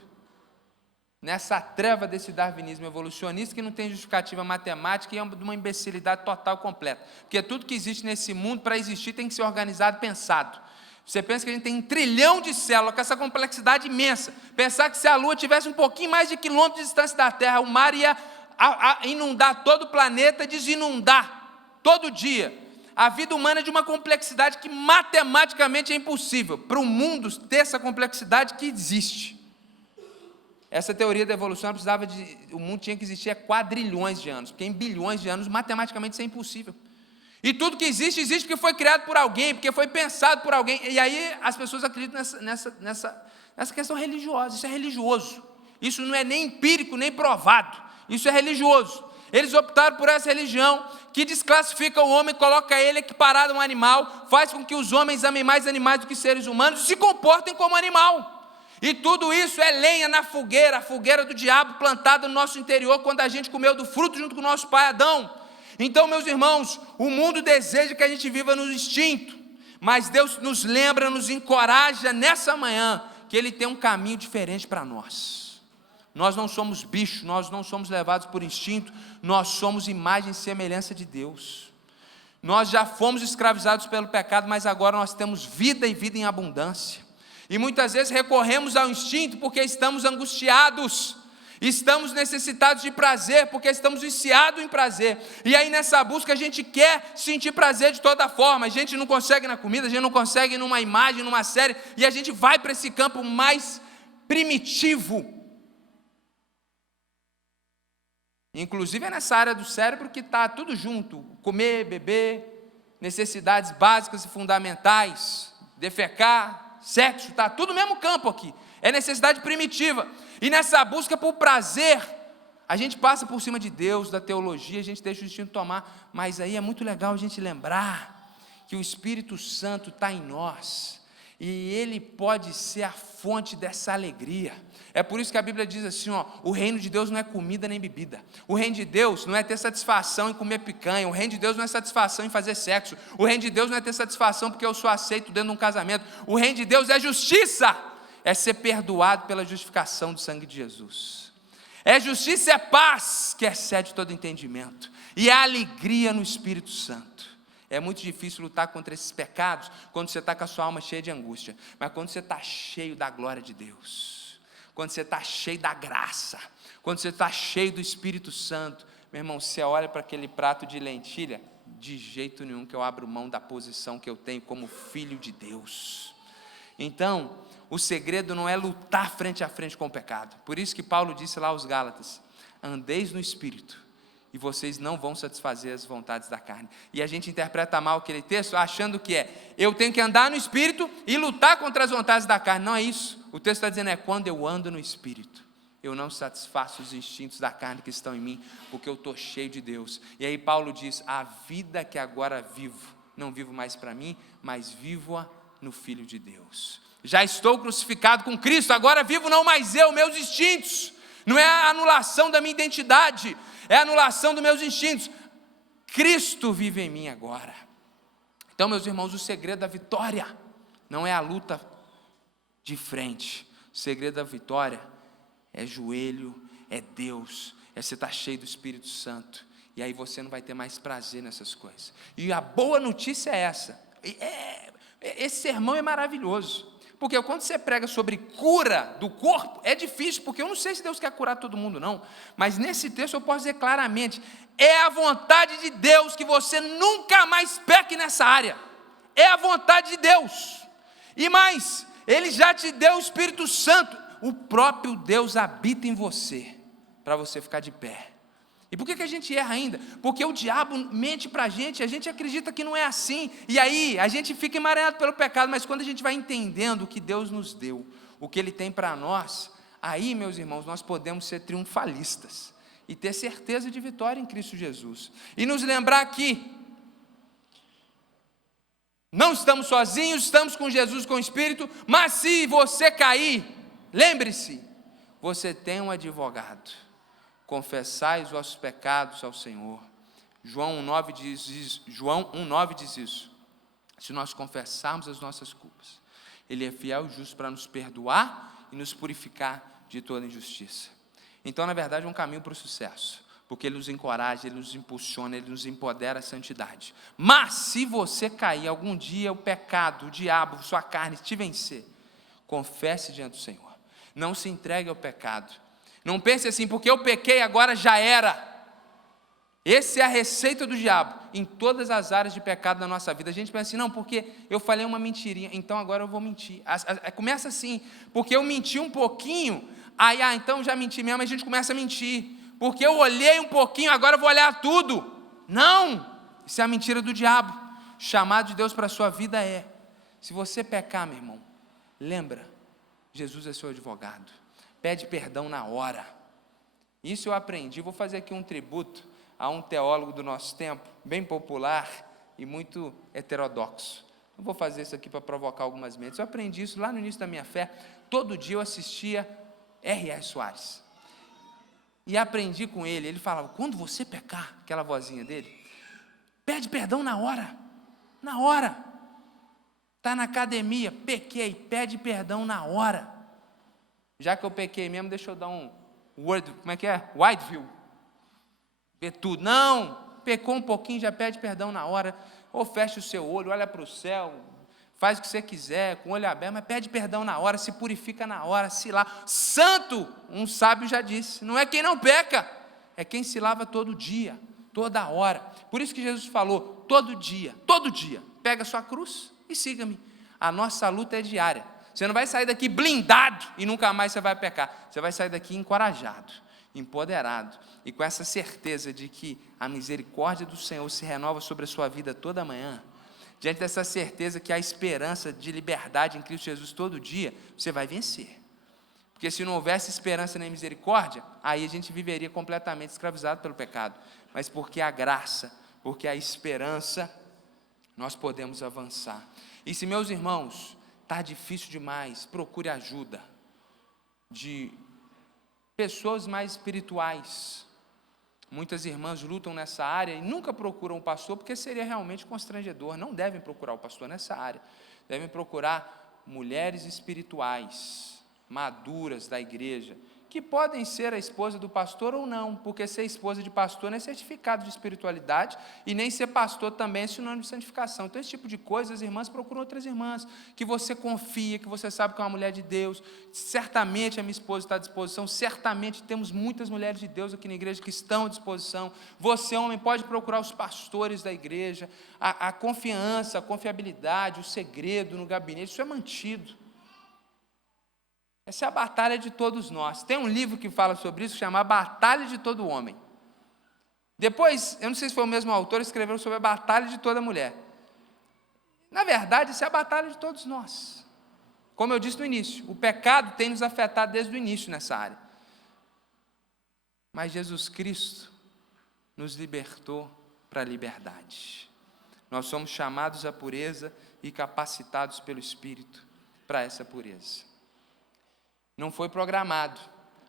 nessa treva desse darwinismo evolucionista que não tem justificativa matemática e é uma imbecilidade total e completa. Porque tudo que existe nesse mundo, para existir, tem que ser organizado e pensado. Você pensa que a gente tem 1 trilhão de células, com essa complexidade imensa. Pensar que se a Lua tivesse um pouquinho mais de quilômetros de distância da Terra, o mar ia inundar todo o planeta, desinundar todo dia. A vida humana é de uma complexidade que matematicamente é impossível. Para o mundo ter essa complexidade que existe. Essa teoria da evolução precisava o mundo tinha que existir há quadrilhões de anos, porque em bilhões de anos, matematicamente, isso é impossível. E tudo que existe, existe porque foi criado por alguém, porque foi pensado por alguém. E aí as pessoas acreditam nessa questão religiosa. Isso é religioso. Isso não é nem empírico, nem provado. Isso é religioso. Eles optaram por essa religião que desclassifica o homem, coloca ele equiparado a um animal, faz com que os homens amem mais animais do que seres humanos e se comportem como animal. E tudo isso é lenha na fogueira, a fogueira do diabo plantada no nosso interior quando a gente comeu do fruto junto com o nosso pai Adão. Então, meus irmãos, o mundo deseja que a gente viva no instinto, mas Deus nos lembra, nos encoraja nessa manhã, que Ele tem um caminho diferente para nós. Nós não somos bichos, nós não somos levados por instinto, nós somos imagem e semelhança de Deus. Nós já fomos escravizados pelo pecado, mas agora nós temos vida e vida em abundância. E muitas vezes recorremos ao instinto porque estamos angustiados, estamos necessitados de prazer, porque estamos viciados em prazer. E aí nessa busca a gente quer sentir prazer de toda forma. A gente não consegue na comida, a gente não consegue numa imagem, numa série, e a gente vai para esse campo mais primitivo. Inclusive é nessa área do cérebro que está tudo junto. Comer, beber, necessidades básicas e fundamentais, defecar, sexo, está tudo no mesmo campo aqui. É necessidade primitiva. E nessa busca por prazer, a gente passa por cima de Deus, da teologia, a gente deixa o instinto tomar. Mas aí é muito legal a gente lembrar que o Espírito Santo está em nós. E Ele pode ser a fonte dessa alegria. É por isso que a Bíblia diz assim, ó, o reino de Deus não é comida nem bebida. O reino de Deus não é ter satisfação em comer picanha. O reino de Deus não é satisfação em fazer sexo. O reino de Deus não é ter satisfação porque eu sou aceito dentro de um casamento. O reino de Deus é justiça. É ser perdoado pela justificação do sangue de Jesus. É justiça e é paz que excede todo entendimento. E é alegria no Espírito Santo. É muito difícil lutar contra esses pecados quando você está com a sua alma cheia de angústia. Mas quando você está cheio da glória de Deus, quando você está cheio da graça, quando você está cheio do Espírito Santo, meu irmão, você olha para aquele prato de lentilha, de jeito nenhum que eu abro mão da posição que eu tenho como filho de Deus. Então, o segredo não é lutar frente a frente com o pecado. Por isso que Paulo disse lá aos Gálatas: andeis no Espírito, e vocês não vão satisfazer as vontades da carne. E a gente interpreta mal aquele texto achando que eu tenho que andar no Espírito e lutar contra as vontades da carne. Não é isso. O texto está dizendo quando eu ando no Espírito, eu não satisfaço os instintos da carne que estão em mim, porque eu estou cheio de Deus. E aí Paulo diz: a vida que agora vivo, não vivo mais para mim, mas vivo-a no Filho de Deus. Já estou crucificado com Cristo, agora vivo não mais eu, meus instintos. Não é a anulação da minha identidade, é a anulação dos meus instintos. Cristo vive em mim agora. Então, meus irmãos, o segredo da vitória não é a luta de frente. O segredo da vitória é joelho, é Deus, é você estar cheio do Espírito Santo. E aí você não vai ter mais prazer nessas coisas. E a boa notícia é essa. Esse sermão é maravilhoso. Porque quando você prega sobre cura do corpo, é difícil, porque eu não sei se Deus quer curar todo mundo, não. Mas nesse texto eu posso dizer claramente: é a vontade de Deus que você nunca mais peque nessa área. É a vontade de Deus. E mais, Ele já te deu o Espírito Santo. O próprio Deus habita em você, para você ficar de pé. E por que a gente erra ainda? Porque o diabo mente para a gente acredita que não é assim, e aí a gente fica emaranhado pelo pecado, mas quando a gente vai entendendo o que Deus nos deu, o que Ele tem para nós, aí, meus irmãos, nós podemos ser triunfalistas, e ter certeza de vitória em Cristo Jesus, e nos lembrar que não estamos sozinhos, estamos com Jesus, com o Espírito, mas se você cair, lembre-se, você tem um advogado. Confessai os vossos pecados ao Senhor. João 1,9 diz isso. Se nós confessarmos as nossas culpas, Ele é fiel e justo para nos perdoar e nos purificar de toda injustiça. Então, na verdade, é um caminho para o sucesso, porque Ele nos encoraja, Ele nos impulsiona, Ele nos empodera à santidade. Mas, se você cair algum dia, o pecado, o diabo, sua carne te vencer, confesse diante do Senhor. Não se entregue ao pecado. Não pense assim, porque eu pequei, agora já era. Essa é a receita do diabo, em todas as áreas de pecado da nossa vida. A gente pensa assim, não, porque eu falei uma mentirinha, então agora eu vou mentir. Começa assim, porque eu menti um pouquinho, então já menti mesmo, a gente começa a mentir. Porque eu olhei um pouquinho, agora eu vou olhar tudo. Não, isso é a mentira do diabo. O chamado de Deus para a sua vida se você pecar, meu irmão, lembra, Jesus é seu advogado. Pede perdão na hora. Isso eu aprendi. Vou fazer aqui um tributo a um teólogo do nosso tempo, bem popular e muito heterodoxo. Não vou fazer isso aqui para provocar algumas mentes. Eu aprendi isso lá no início da minha fé. Todo dia eu assistia R.R. Soares. E aprendi com ele. Ele falava: quando você pecar, aquela vozinha dele, pede perdão na hora. Na hora. Está na academia, pequei, pede perdão na hora. Já que eu pequei mesmo, deixa eu dar um wide view. Ver tudo. Não, pecou um pouquinho, já pede perdão na hora. Ou fecha o seu olho, olha para o céu, faz o que você quiser, com o olho aberto, mas pede perdão na hora, se purifica na hora, se lava. Santo, um sábio já disse, não é quem não peca, é quem se lava todo dia, toda hora. Por isso que Jesus falou, todo dia, pega a sua cruz e siga-me. A nossa luta é diária. Você não vai sair daqui blindado e nunca mais você vai pecar. Você vai sair daqui encorajado, empoderado e com essa certeza de que a misericórdia do Senhor se renova sobre a sua vida toda manhã. Diante dessa certeza que há esperança de liberdade em Cristo Jesus todo dia, você vai vencer. Porque se não houvesse esperança nem misericórdia, aí a gente viveria completamente escravizado pelo pecado. Mas porque há graça, porque há esperança, nós podemos avançar. E se, meus irmãos, está difícil demais, procure ajuda de pessoas mais espirituais. Muitas irmãs lutam nessa área e nunca procuram o pastor, porque seria realmente constrangedor. Não devem procurar o pastor nessa área. Devem procurar mulheres espirituais, maduras da igreja, que podem ser a esposa do pastor ou não, porque ser esposa de pastor não é certificado de espiritualidade, e nem ser pastor também é sinônimo de santificação. Então, esse tipo de coisa, as irmãs procuram outras irmãs, que você confia, que você sabe que é uma mulher de Deus. Certamente a minha esposa está à disposição, certamente temos muitas mulheres de Deus aqui na igreja que estão à disposição. Você, homem, pode procurar os pastores da igreja. A confiança, a confiabilidade, o segredo no gabinete, isso é mantido. Essa é a batalha de todos nós. Tem um livro que fala sobre isso, que chama A Batalha de Todo Homem. Depois, eu não sei se foi o mesmo autor, escreveu sobre a batalha de toda mulher. Na verdade, isso é a batalha de todos nós. Como eu disse no início, o pecado tem nos afetado desde o início nessa área. Mas Jesus Cristo nos libertou para a liberdade. Nós somos chamados à pureza e capacitados pelo Espírito para essa pureza. Não foi programado,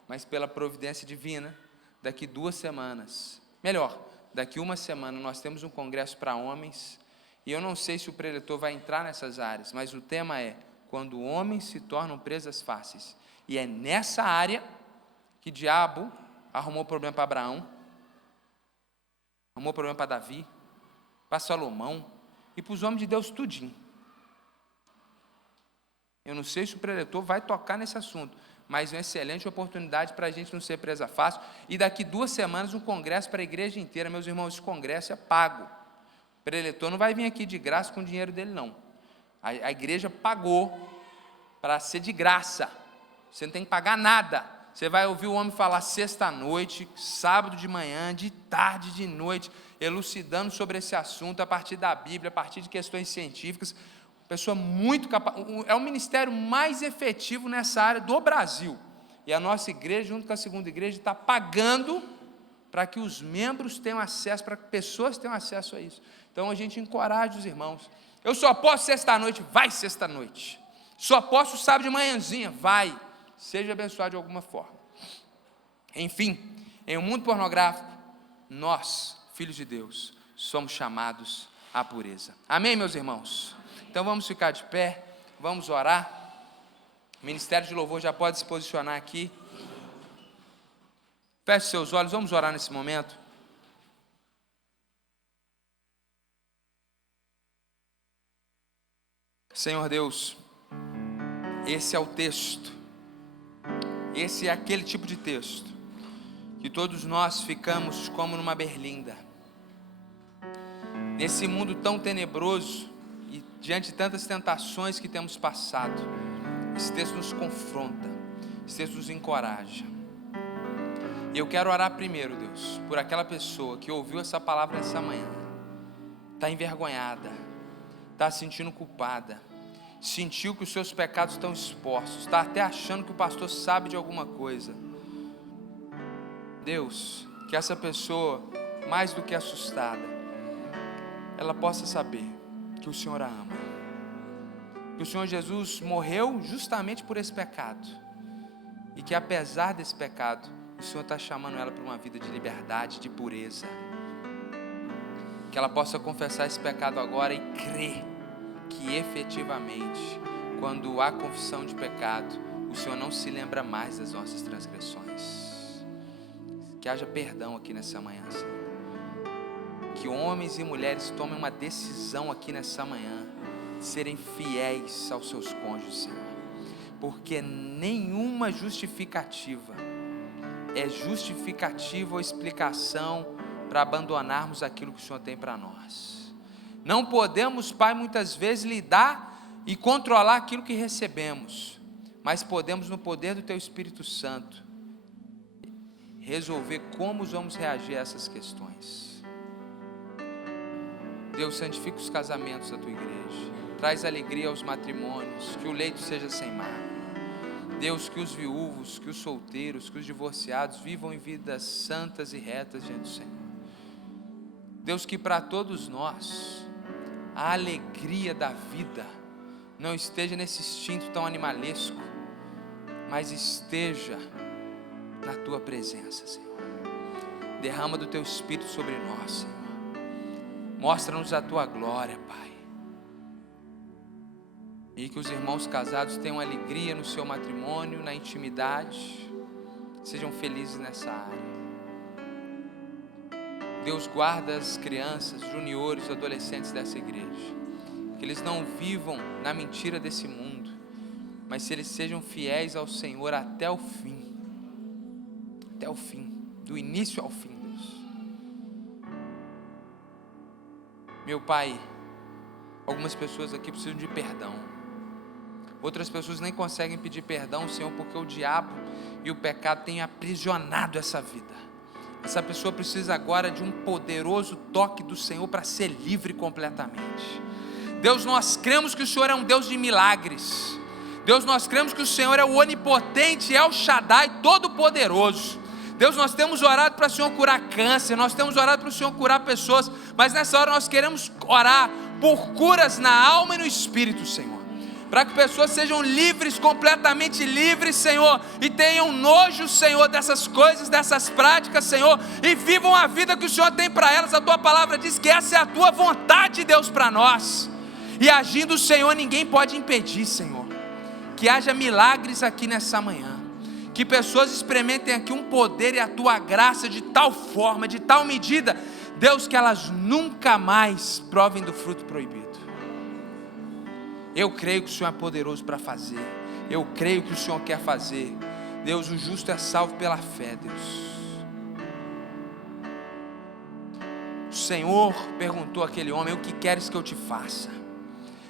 mas pela providência divina, daqui 2 semanas, melhor, daqui 1 semana, nós temos um congresso para homens, e eu não sei se o preletor vai entrar nessas áreas, mas o tema é: quando homens se tornam presas fáceis. E é nessa área que o diabo arrumou problema para Abraão, arrumou problema para Davi, para Salomão e para os homens de Deus tudinho. Eu não sei se o preletor vai tocar nesse assunto, mas é uma excelente oportunidade para a gente não ser presa fácil. E daqui 2 semanas um congresso para a igreja inteira. Meus irmãos, esse congresso é pago. O preletor não vai vir aqui de graça com o dinheiro dele, não. A igreja pagou para ser de graça. Você não tem que pagar nada. Você vai ouvir o homem falar sexta-noite, sábado de manhã, de tarde, de noite, elucidando sobre esse assunto a partir da Bíblia, a partir de questões científicas. Pessoa muito capaz. É o ministério mais efetivo nessa área do Brasil. E a nossa igreja, junto com a segunda igreja, está pagando para que os membros tenham acesso, para que pessoas tenham acesso a isso. Então a gente encoraja os irmãos. Eu só posso sexta-noite, vai sexta-noite. Só posso sábado de manhãzinha, vai. Seja abençoado de alguma forma. Enfim, em um mundo pornográfico, nós, filhos de Deus, somos chamados à pureza. Amém, meus irmãos? Então vamos ficar de pé, vamos orar. O Ministério de Louvor já pode se posicionar aqui. Feche seus olhos, vamos orar nesse momento. Senhor Deus, esse é o texto, esse é aquele tipo de texto, que todos nós ficamos como numa berlinda, nesse mundo tão tenebroso, e diante de tantas tentações que temos passado. Esse texto nos confronta, esse texto nos encoraja. E eu quero orar primeiro, Deus, por aquela pessoa que ouviu essa palavra essa manhã, está envergonhada, está se sentindo culpada, sentiu que os seus pecados estão expostos, está até achando que o pastor sabe de alguma coisa. Deus, que essa pessoa, mais do que assustada, ela possa saber que o Senhor a ama, que o Senhor Jesus morreu justamente por esse pecado, e que apesar desse pecado, o Senhor está chamando ela para uma vida de liberdade, de pureza. Que ela possa confessar esse pecado agora e crer que efetivamente, quando há confissão de pecado, o Senhor não se lembra mais das nossas transgressões. Que haja perdão aqui nessa manhã, Senhor. Que homens e mulheres tomem uma decisão aqui nessa manhã, de serem fiéis aos seus cônjuges, Senhor. Porque nenhuma justificativa é justificativa ou explicação para abandonarmos aquilo que o Senhor tem para nós. Não podemos, Pai, muitas vezes lidar e controlar aquilo que recebemos, mas podemos, no poder do Teu Espírito Santo, resolver como vamos reagir a essas questões. Deus, santifica os casamentos da Tua igreja, traz alegria aos matrimônios, que o leito seja sem mácula. Deus, que os viúvos, que os solteiros, que os divorciados vivam em vidas santas e retas diante do Senhor. Deus, que para todos nós a alegria da vida não esteja nesse instinto tão animalesco, mas esteja na Tua presença, Senhor. Derrama do Teu Espírito sobre nós, Senhor. Mostra-nos a Tua glória, Pai. E que os irmãos casados tenham alegria no seu matrimônio, na intimidade, sejam felizes nessa área. Deus, guarda as crianças, juniores, adolescentes dessa igreja, que eles não vivam na mentira desse mundo, mas se eles sejam fiéis ao Senhor até o fim, do início ao fim, Deus. Meu Pai, algumas pessoas aqui precisam de perdão. Outras pessoas nem conseguem pedir perdão, Senhor, porque o diabo e o pecado têm aprisionado essa vida. Essa pessoa precisa agora de um poderoso toque do Senhor para ser livre completamente. Deus, nós cremos que o Senhor é um Deus de milagres. Deus, nós cremos que o Senhor é o onipotente, El Shaddai, todo-poderoso. Deus, nós temos orado para o Senhor curar câncer, nós temos orado para o Senhor curar pessoas, mas nessa hora nós queremos orar por curas na alma e no espírito, Senhor, para que pessoas sejam livres, completamente livres, Senhor, e tenham nojo, Senhor, dessas coisas, dessas práticas, Senhor, e vivam a vida que o Senhor tem para elas. A Tua palavra diz que essa é a Tua vontade, Deus, para nós, e agindo o Senhor, ninguém pode impedir, Senhor. Que haja milagres aqui nessa manhã, que pessoas experimentem aqui um poder e a Tua graça de tal forma, de tal medida, Deus, que elas nunca mais provem do fruto proibido. Eu creio que o Senhor é poderoso para fazer, eu creio que o Senhor quer fazer. Deus, o justo é salvo pela fé, Deus. O Senhor perguntou àquele homem: o que queres que eu te faça?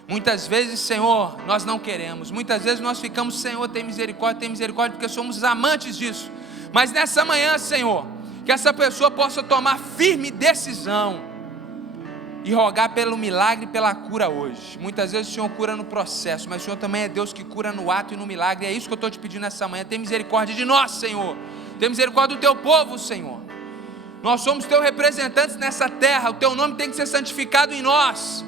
Muitas vezes, Senhor, nós não queremos, muitas vezes nós ficamos: Senhor, tem misericórdia, porque somos amantes disso. Mas nessa manhã, Senhor, que essa pessoa possa tomar firme decisão e rogar pelo milagre e pela cura hoje. Muitas vezes o Senhor cura no processo, mas o Senhor também é Deus que cura no ato e no milagre. É isso que eu estou te pedindo nessa manhã. Tem misericórdia de nós, Senhor. Tem misericórdia do Teu povo, Senhor. Nós somos Teus representantes nessa terra. O Teu nome tem que ser santificado em nós.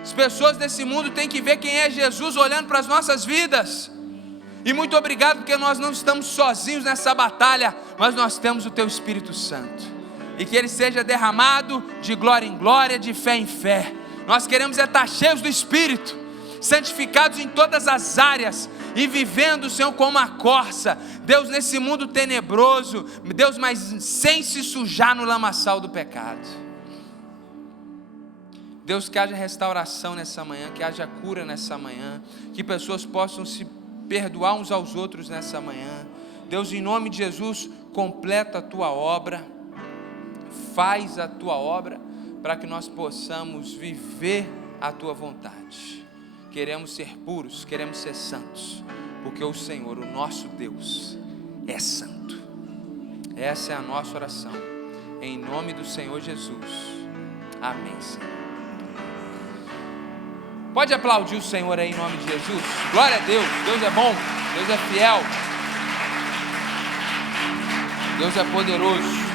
As pessoas desse mundo têm que ver quem é Jesus olhando para as nossas vidas. E muito obrigado, porque nós não estamos sozinhos nessa batalha, mas nós temos o Teu Espírito Santo. E que Ele seja derramado de glória em glória, de fé em fé. Nós queremos estar cheios do Espírito, santificados em todas as áreas, e vivendo, Senhor, como uma corça, Deus, nesse mundo tenebroso, Deus, mas sem se sujar no lamaçal do pecado. Deus, que haja restauração nessa manhã, que haja cura nessa manhã, que pessoas possam se perdoar uns aos outros nessa manhã. Deus, em nome de Jesus, completa a Tua obra, faz a Tua obra, para que nós possamos viver a Tua vontade. Queremos ser puros, queremos ser santos, porque o Senhor, o nosso Deus, é santo. Essa é a nossa oração, em nome do Senhor Jesus. Amém, Senhor. Pode aplaudir o Senhor aí em nome de Jesus. Glória a Deus. Deus é bom, Deus é fiel, Deus é poderoso.